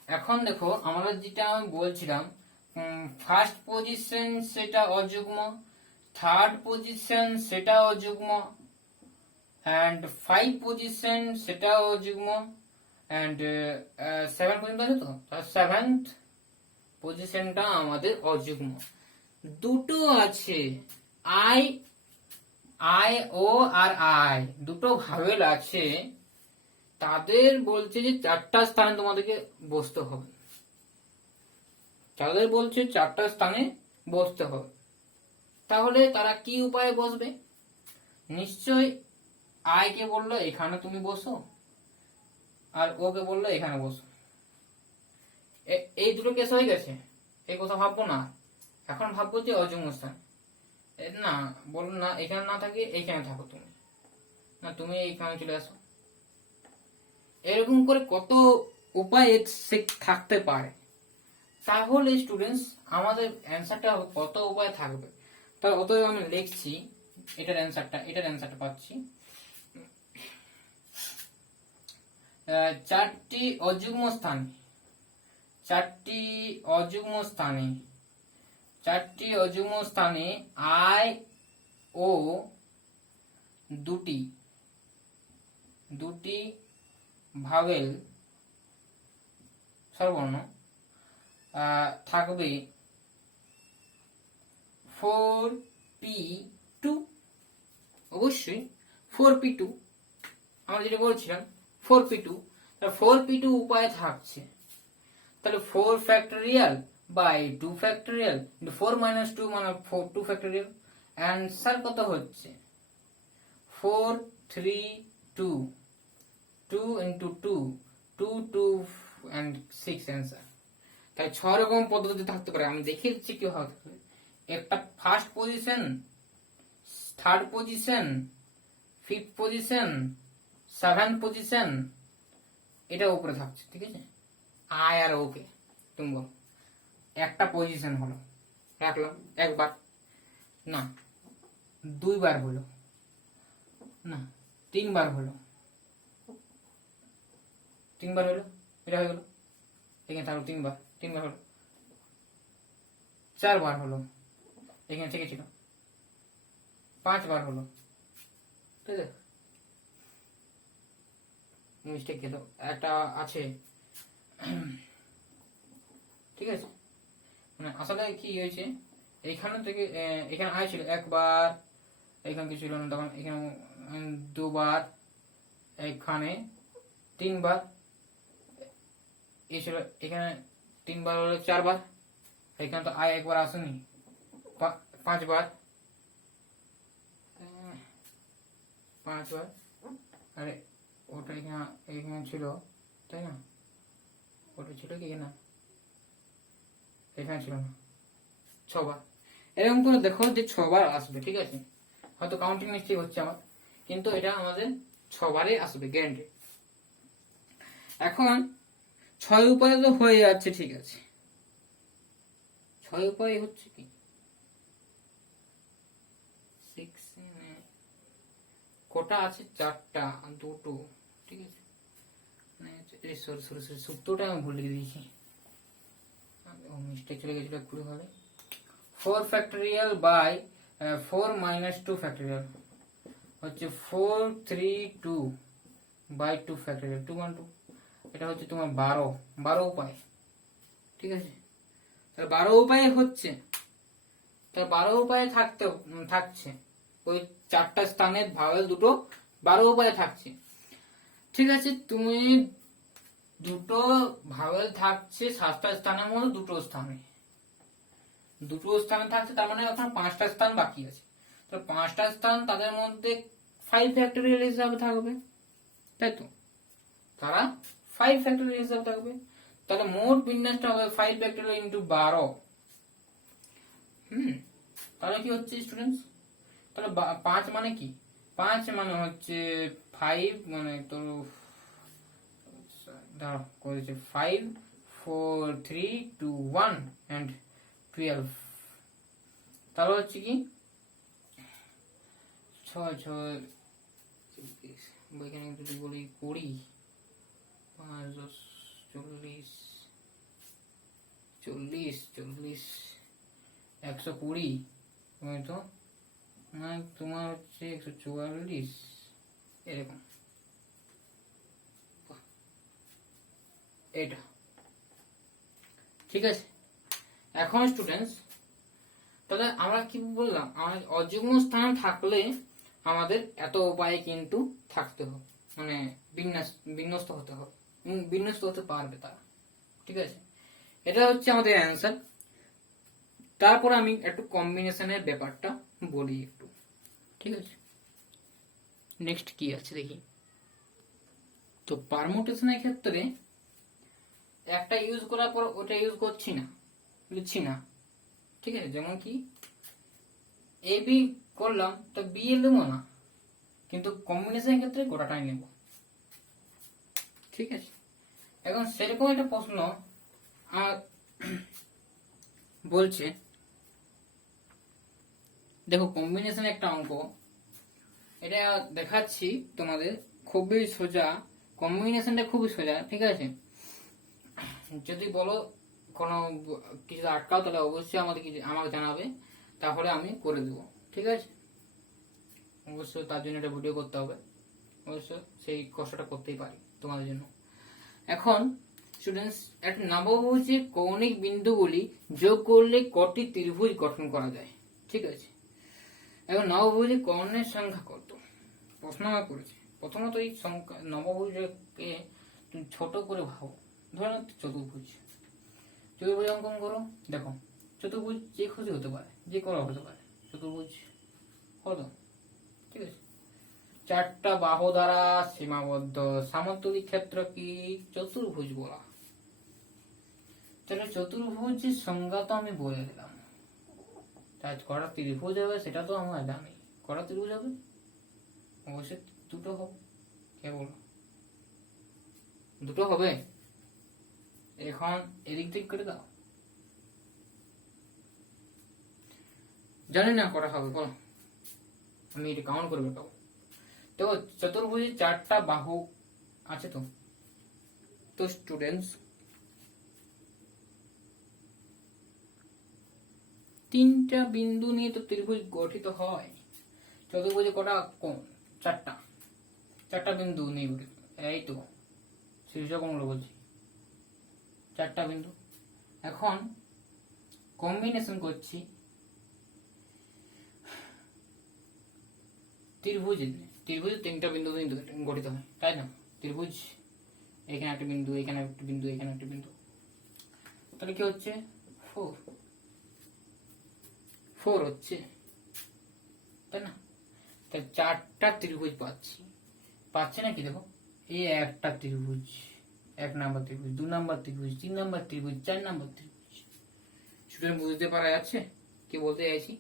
এখন দেখো আমরা যেটা আমি বলছিলাম, ফার্স্ট পজিশন সেটা অযুগ্ম, থার্ড পজিশন সেটা অযুগ্ম, অ্যান্ড 5 পজিশন সেটা অযুগ্ম, অ্যান্ড 7 পর্যন্ত আছে তো, 7th পজিশনটা আমাদের অযুগ্ম। দুটো আছে আই ও আর আই, দুটো ভাবেল আছে, তাদের বলছে যে 4টা স্থানে তোমাদেরকে বসতে হবে, তাহলে তারা কি উপায়ে বসবে, নিশ্চয় আই কে বললো এখানে তুমি বসো, আর ও কে বললো এখানে বসো, এই দুটো কেস হয়ে গেছে, এই কথা ভাববো না, এখন ভাববো যে অযুগ্ম স্থান, না বলুন না, এখানে না থাকে এইখানে থাকো তুমি, না তুমি এইখানে চলে আসো, এরকম করে কত উপায় থাকতে পারে। তাহলে স্টুডেন্টস আমাদের অ্যান্সারটা হবে কত উপায় থাকবে, তাহলে অতএব আমি লিখছি এটার অ্যান্সারটা পাচ্ছি, 4টি অযুগ্ম স্থানে আই ও দুটি ভাবেল সর্বর্ণ থাকবে 4p2, অবশ্যই 4p2, আমরা যেটা বলছিলাম 4p2, 4p2 উপায় থাকছে, তাহলে 4 ফ্যাক্টরিয়াল বাই 2 ফ্যাক্টরিয়াল, 4 minus 2 মানে 2 ফ্যাক্টরিয়াল, অ্যান্সার কত হচ্ছে 4 3 2, 2 into 2, 2 2 and 6 অ্যান্সার। তাই 6 রকম পদ্ধতি থাকতে পারে, আমি দেখিয়ে দিচ্ছি কি হবে, একটা first position, third position, fifth position, 7th position, এটা উপরে থাকছে, ঠিক আছে। আই আর ওকে তুমি বলো, একটা পজিশন হলো, রাখলাম একবার, না 2 বার হলো, না 3 বার হলো, এটা হয়ে গেল, এখানে থাকলো 3 বার হলো, 4 বার হলো, এখানে থেকে ছিল 5 বার হলো, ঠিক আছে, মিস্টেক গেল, একটা আছে, ঠিক আছে, মানে আসলে কি হয়েছে, এইখানে থেকে এখানে আয় ছিল একবার, এখানে কিছু ছিল না, তখন এখানে 2 বার, এখানে 3 বার, এই ছিল, এখানে 3 বার হলে 4 বার, এখানে তো আয় একবার আসেনি, 5 বার, 5 বার, আরে ওটা এখানে ছিল তাই না, ওটা ছিল কি না, এখানে ছিল না, 6 বার। এরকম করে দেখো যে 6 বার আসবে, ঠিক আছে, হয়তো কাউন্টিং মিস্টেক হচ্ছে আমার, কিন্তু এটা আমাদের 6 বারে আসবে গ্যারান্টি। এখন 6 উপায় তো হয়ে যাচ্ছে, ঠিক আছে, 6 উপায় হচ্ছে কি 6 কটা আছে, 4টা, 2টো, ঠিক আছে, সরি সরি সরি, সূত্রটা আমি ভুলে দিয়েছি, মিস্টেক চলে গেছিল একটু ভাবে। 4 ফ্যাক্টোরিয়াল বাই 4 মাইনাস 2 ফ্যাক্টোরিয়াল হচ্ছে 4 3 2 বাই 2 ফ্যাক্টোরিয়াল 2 1 2, এটা হচ্ছে তোমার 12 উপায়, ঠিক আছে, তাহলে 12 উপায় হচ্ছে, তাহলে 12 উপায়ে থাকছে ওই 4টা স্থানের ভাওয়েল দুটো 12 উপায়ে থাকছে, ঠিক আছে। তুমি দুটো ভাওয়েল থাকছে 7টা স্থানের মধ্যে দুটো স্থানে থাকছে, তার মানে এখন 5টা স্থান বাকি আছে, তো 5টা স্থান তাদের মধ্যে 5 ফ্যাক্টোরিয়াল হিসাবে থাকবে, তাই তো, তারা 5 ফ্যাক্টোরিয়াল হিসাবে থাকবে, তাহলে মোট বিন্যাসটা হবে 5 ফ্যাক্টোরিয়াল ইন্টু 12। তাহলে কি হচ্ছে স্টুডেন্টস, তাহলে 5 মানে কি, 5 মানে হচ্ছে 5 মানে তো দাঁড়াও করেছে 5 4 3 2 1 and 12, তাহলে হচ্ছে কি 6 6 বৈজ্ঞানিক যদি বলি 20 5 10 40 40 40 120, তো মানে তোমার হচ্ছে 144 এরকম, এটা ঠিক আছে। এখন স্টুডেন্টস তাহলে আমরা কি বললাম, আমাদের অযুগ্ম স্থান থাকলে আমাদের এত উপায়ে কিন্তু থাকতে হবে, মানে বিন্যস্ত হতে হবে, বিন্যস্ত হতে পারবে তারা, ঠিক আছে, এটা হচ্ছে আমাদের অ্যান্সার। তারপর আমি একটু কম্বিনেশনের ব্যাপারটা বলি একটু, ঠিক আছে, নেক্সট কি আছে দেখি। তো পারমুটেশনের ক্ষেত্রে একটা ইউজ করার পর ওটা ইউজ লিখছি না, ঠিক আছে, যেমন কি এ বি করলাম তো বি এ দেবো না, কিন্তু কম্বিনেশনের ক্ষেত্রে গোটাটাই নেব, ঠিক আছে। এখন সেরকম একটা প্রশ্ন আমার বলছে, দেখো কম্বিনেশন একটা অঙ্ক, এটা দেখাচ্ছি তোমাদের, খুবই সোজা, কম্বিনেশনটা খুবই সোজা, ঠিক আছে। যদি বলো কোনো কিছু আটকাও তাহলে অবশ্যই আমাকে জানাবে, তাহলে আমি করে দেবো, ঠিক আছে। অবশ্যই তার জন্য একটা ভিডিও করতে হবে, অবশ্য সেই কষ্টটা করতেই পারি তোমাদের জন্য। এখন স্টুডেন্টস, একটা নবভুজে কৌণিক বিন্দুগুলি যোগ করলে কটি ত্রিভুজ গঠন করা যায়, ঠিক আছে। এখন নবভুজে কর্ণের সংখ্যা কত, প্রশ্ন আমার করেছে। প্রথমত এই সংখ্যা নবভুজকে তুমি ছোট করে ভাবো, ধরো চতুর্ভুজ অঙ্কন করো, দেখো চতুর্ভুজ যে খুশি হতে পারে, যে কোনো হতে পারে চতুর্ভুজ, হতো, ঠিক আছে। 4টা বাহু দ্বারা সীমাবদ্ধ সামন্তরিক ক্ষেত্র কি চতুর্ভুজ বলা, তাহলে চতুর্ভুজের সংজ্ঞা তো আমি বলে দিলাম, তাই কটা ত্রিভুজ হবে সেটা তো আমরা জানি, কটা ত্রিভুজ হবে, অবশ্যই দুটো হবে, কে বলো দুটো হবে। এখন এদিক দিক করে দাও, জানি না কটা হবে বলো, আমি এটা কাউন্ট করে বেটাবো। তো চতুর্ভুজে 4টা বাহু আছে, তো স্টুডেন্টস 3টা বিন্দু নিয়ে তো ত্রিভুজ গঠিত হয়। চতুর্ভুজে কটা কোণ, 4টা বিন্দু নিয়ে গঠিত, এই তো শীর্ষকোণগুলো বলছি, 4টা বিন্দু। এখন কম্বিনেশন করছি ত্রিভুজে 3টা বিন্দু নিয়ে গঠিত হয়, তাই না, ত্রিভুজ এখানে একটা বিন্দু, এখানে একটা বিন্দু, এখানে একটা বিন্দু, তাহলে কি হচ্ছে 4 4 হচ্ছে, তাই না? তাহলে 4টা ত্রিভুজ পাচ্ছি নাকি? দেখো এই একটা ত্রিভুজ, 1 নাম্বার ত্রিভুজ, 2 নাম্বার ত্রিভুজ, 3 নাম্বার ত্রিভুজ, 4 নাম্বার ত্রিভুজ। স্টুডেন্ট বুঝতে পারা যাচ্ছে কি বলতে চাইছি?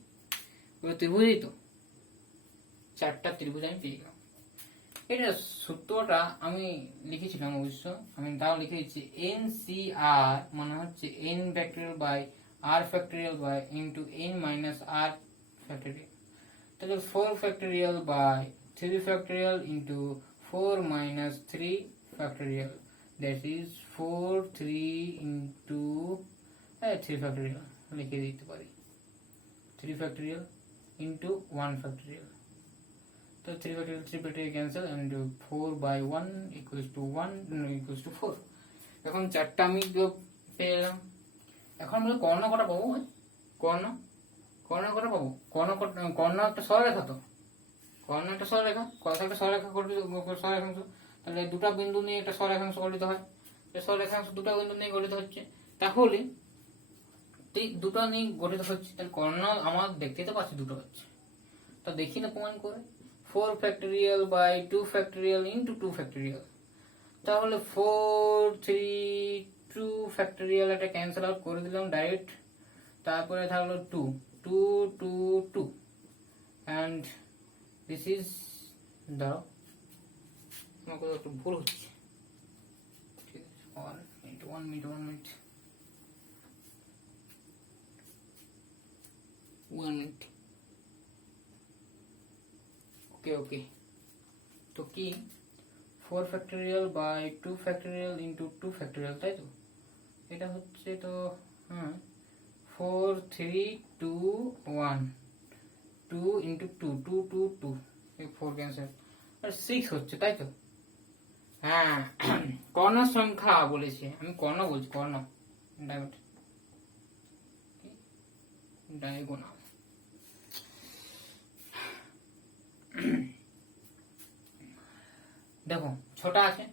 পুরো ত্রিভুজই তো, 4টা ত্রিভুজ আমি পেয়ে গেলাম। এটা সূত্রটা আমি লিখেছিলাম অবশ্য, আমি তাও লিখে দিচ্ছি NCR মানে হচ্ছে n factorial by r factorial by into n minus r factorial. তাহলে 4 factorial by 3 factorial into 4 minus 3 factorial, that is 4 3 into 3 factorial লিখে দিতে পারি, 3 ফ্যাক্টরিয়াল ইন্টু 1 ফ্যাক্টরিয়াল। তো 3 factorial cancel and 4 by 1 equals to 1 equals to 4. এখন 4টা আমি পেয়ে গেলাম। এখন আমরা কর্ণ কটা পাবো? কর্ণ কটা পাবো? কর্ণ একটা সরলরেখা তো, কর্ণ একটা সরলরেখা, কত একটা সরলরেখা সরলরেখাংশ, তাহলে দুটো বিন্দু নিয়ে একটা সরলরেখাংশ গঠিত হয়, সরলরেখাংশ দুটো বিন্দু নিয়ে গঠিত হচ্ছে, তাহলে দুটো নিয়ে গঠিত হচ্ছে, তাহলে কর্ণ আমার দেখতে তো পাচ্ছি দুটো হচ্ছে। তো দেখি না প্রমাণ করে, 4 factorial by 2 factorial into 2 factorial, তাহলে 4 3 2 factorial এটা ক্যান্সেল আউট করে দিলাম ডাইরেক্ট, তারপরে থাকলো 2 2 2 2 and this is দাও, আমার কোথাও একটু ভুল হচ্ছে, ঠিক আছে 1 minute ওকে। তো কি 4 factorial by 2 factorial into 2 factorial, তাই তো? এটা হচ্ছে তো 4 3 2 1 2 ইন্টু 2 2 2 2 এই 4 ক্যান্সেল আর 6 হচ্ছে, তাই তো? হ্যাঁ, কর্ণ সংখ্যা বলেছে, আমি কর্ণ বলছি, কর্ণ ডায়াগোনাল। দেখো ছোট আছে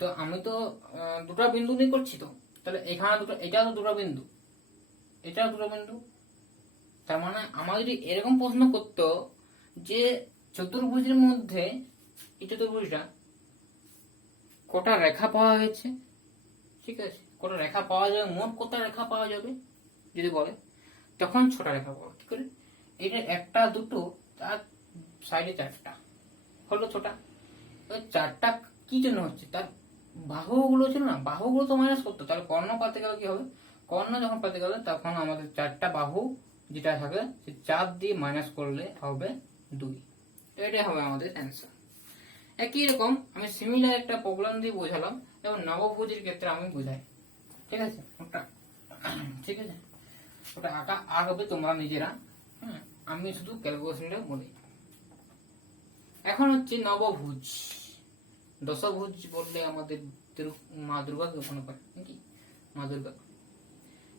তো, আমি তো দুটো বিন্দু নিয়ে করছি তো, তাহলে এখানে দুটো, এটাও তো দুটো বিন্দু, এটাও দুটো বিন্দু, তার মানে আমার যদি এরকম প্রশ্ন করতো যে চতুর্ভুজের মধ্যে এই চতুর্ভুজটা কটা রেখা পাওয়া হয়েছে, ঠিক আছে, কটা রেখা পাওয়া যাবে, মোট কটা রেখা পাওয়া যাবে যদি বলে, তখন 6টা রেখা পাবো। কি করে? এটা একটা দুটো তার সাইডে 4টা হলো 6টা। 4টা কি জন্য হচ্ছে? তার বাহুগুলো ছিল না, বাহুগুলো তো মাইনাস করতো, তাহলে কর্ণ পাতে গেলে কি হবে? কর্ণ যখন পাতে গেলে তখন আমাদের 4টা বাহু যেটা থাকে 4 দিয়ে মাইনাস করলে হবে 2, এটাই হবে আমাদের অ্যান্সার। একই রকম আমি সিমিলার একটা প্রবলেম দিয়ে বোঝালাম, এবং নবভুজের ক্ষেত্রে আমি বোঝাই, ঠিক আছে? ওটা ঠিক আছে, ওটা আঁকবে তোমরা নিজেরা, আমি শুধু ক্যালকুলেশনটা বলি। এখন হচ্ছে নবভুজ, দশভুজ বললে আমাদের মা দুর্গাকে মনে করে নাকি, মা দুর্গা।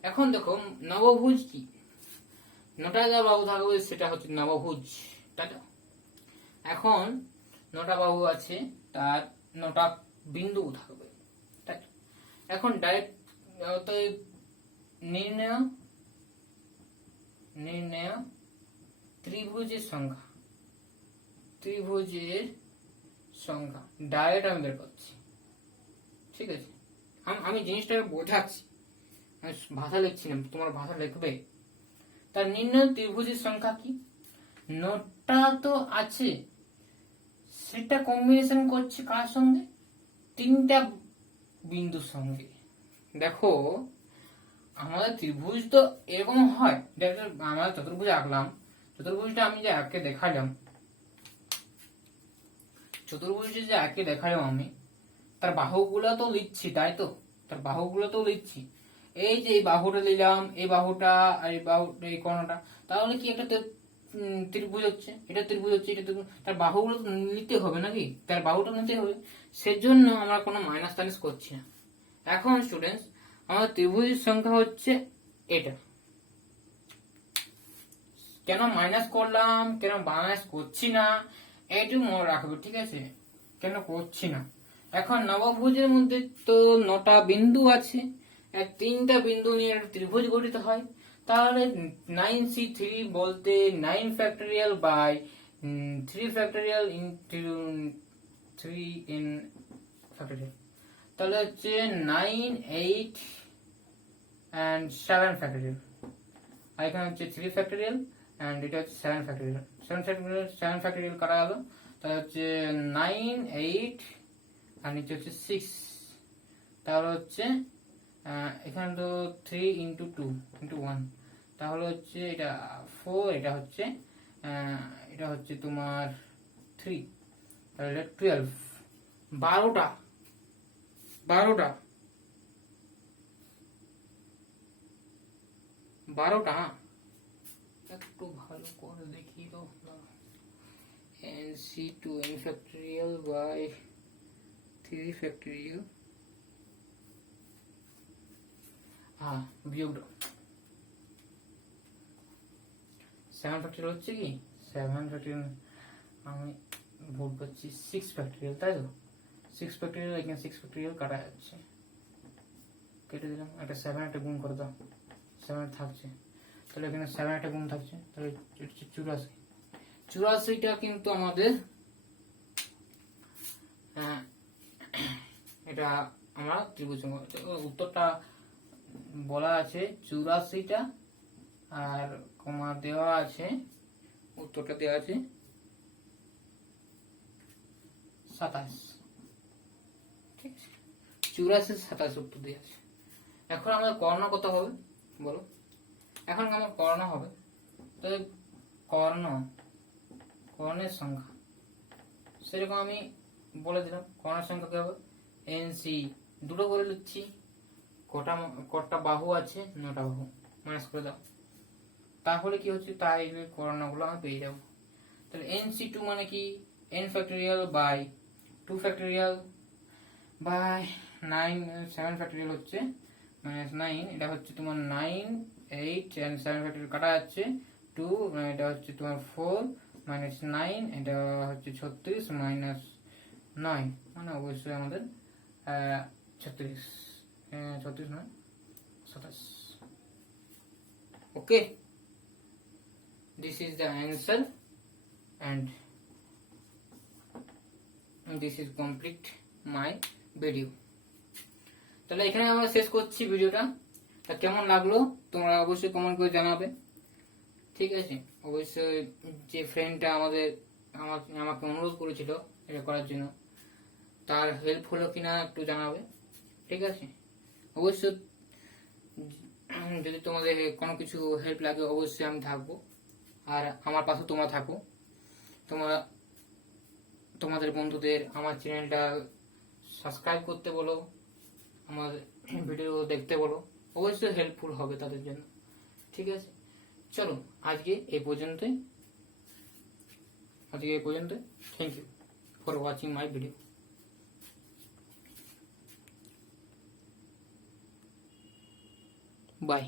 এখন দেখো নবভুজ কি, 9টা বাহু থাকবে, সেটা হচ্ছে নবভুজ, তাই তো? এখন 9টা বাহু আছে, তার 9টা বিন্দু থাকবে, তাই তো? এখন ডাইরেক্ট নির্ণয় ত্রিভুজের সংখ্যা ডাইরেক্ট আমি বের করছি, ঠিক আছে? আমি জিনিসটাকে বোঝাচ্ছি, আমি ভাষা লিখছি না, তোমার ভাষা লিখবে। তার নির্ণয় ত্রিভুজের সংখ্যা কি? 9টা তো আছে, সেটা কম্বিনেশন করছে কার সঙ্গে? 3টা বিন্দুর সঙ্গে। দেখো আমাদের ত্রিভুজ তো এরকম হয়, আমরা চতুর্ভুজ আঁকলাম, চতুর্ভুজটা আমি যে আঁকে দেখালাম, চতুর্ভুজটা যে আঁকে দেখালাম আমি, তার বাহুগুলো তো লিখছি, তাই তো? তার বাহুগুলো তো লিখছি, এই যে এই বাহুটা নিলাম, এই বাহুটা আর এই বাহুটা, এই কোণটা, তাহলে কি একটা ত্রিভুজ হচ্ছে, এটা ত্রিভুজ হচ্ছে, এটা ত্রিভুজ, তার বাহুগুলো নিতে হবে নাকি? তার বাহুটা নিতে হবে, সেজন্য আমরা কোনো মাইনাস টাইনাস করছি না। এখন স্টুডেন্টস, আমাদের ত্রিভুজের সংখ্যা হচ্ছে এটা। কেন মাইনাস করলাম, কেন মাইনাস করছি না, এইটুকু মনে রাখবে, ঠিক আছে? কেন করছি না, এখন নবভুজের মধ্যে তো 9টা বিন্দু আছে, এক 3টা বিন্দু নিয়ে একটা ত্রিভুজ গঠিত হয়। তাহলে 9c3 বলতে 9 factorial by 3 factorial into 3 n factorial, তাহলে হচ্ছে 9, 8 and 7 ফ্যাক্টোরিয়াল। আর এখানে হচ্ছে 3 ফ্যাক্টোরিয়াল এন্ড এটা হচ্ছে 7 ফ্যাক্টোরিয়াল। 7 ফ্যাক্টোরিয়াল করা গেল, তাহলে হচ্ছে 9, 8 আর নিচে হচ্ছে 6। তাহলে হচ্ছে এখানে তো 3 ইন্টু 2 ইন্টু 1, তাহলে হচ্ছে এটা 4, এটা হচ্ছে তোমার 3, তাহলে এটা 12। 12টা 12টা একটু ভালো করে দেখি তো। nc2 n factorial by 3 factorial, বিয়োগ 7 ফ্যাক্টোরিয়াল হচ্ছে কি 7 ফ্যাক্টোরিয়াল, আমি ভুল করছি 6 ফ্যাক্টোরিয়াল, তাই তো 6 ফ্যাক্টোরিয়াল, এখানে 6 ফ্যাক্টোরিয়াল কাটা যাচ্ছে, কেটে দিলাম। একটা 7 একটা গুণ করে দাও, 7 থাকছে, তাহলে এখানে 7 একটা গুণ থাকছে, তাহলে 84। 84টা কিন্তু আমাদের এটা আমরা ত্রিভুজ, উত্তরটা বলা আছে 84টা, আর কমা দেওয়া আছে, উত্তরটা দেওয়া আছে 27। ঠিক আছে, 84, 27 উত্তর দেওয়া আছে। এখন আমাদের কর্ণ কত হবে বলো? এখন আমার কর্ণ হবে, তো কর্ণের সংখ্যা সেরকম আমি বলে দিলাম। কর্ণের সংখ্যা কি হবে? NC দুটো করে লিখছি, কটা বাহু আছে? 9টা বাহু, মাইনাস করে দাও। তাহলে কি হচ্ছে, তাই কর্ণগুলো আমি পেয়ে যাবো। তাহলে NC2 মানে কি n factorial by 2 factorial by 9, 7 factorial হচ্ছে মাইনাস 9, এটা হচ্ছে তোমার 9, 8 and 7 ফ্যাক্টোরিয়াল কাটা যাচ্ছে 2, এটা হচ্ছে তোমার 4 মাইনাস 9, এটা হচ্ছে 36 মাইনাস 9, মানে অবশ্যই আমাদের 36, 36 নয় 27। ওকে, this is the answer and this is complete my video. তাহলে এখানে আমরা শেষ করছি ভিডিওটা। তা কেমন লাগলো তোমরা অবশ্যই কমেন্ট করে জানাবে, ঠিক আছে? অবশ্যই যে ফ্রেন্ডটা আমাকে অনুরোধ করেছিল এটা করার জন্য, তার হেল্প হলো কিনা একটু জানাবে, ঠিক আছে? অবশ্যই যদি তোমাদের কোনো কিছু হেল্প লাগে অবশ্যই আমি থাকবো, আর আমার পাশে তোমরা থাকো। তোমাদের বন্ধুদের আমার চ্যানেলটা সাবস্ক্রাইব করতে বলো, আমার ভিডিও দেখতে বলো, অবশ্যই হেল্পফুল হবে তাদের জন্য, ঠিক আছে? চলো আজকে এই পর্যন্তই। Thank you for watching my video. By.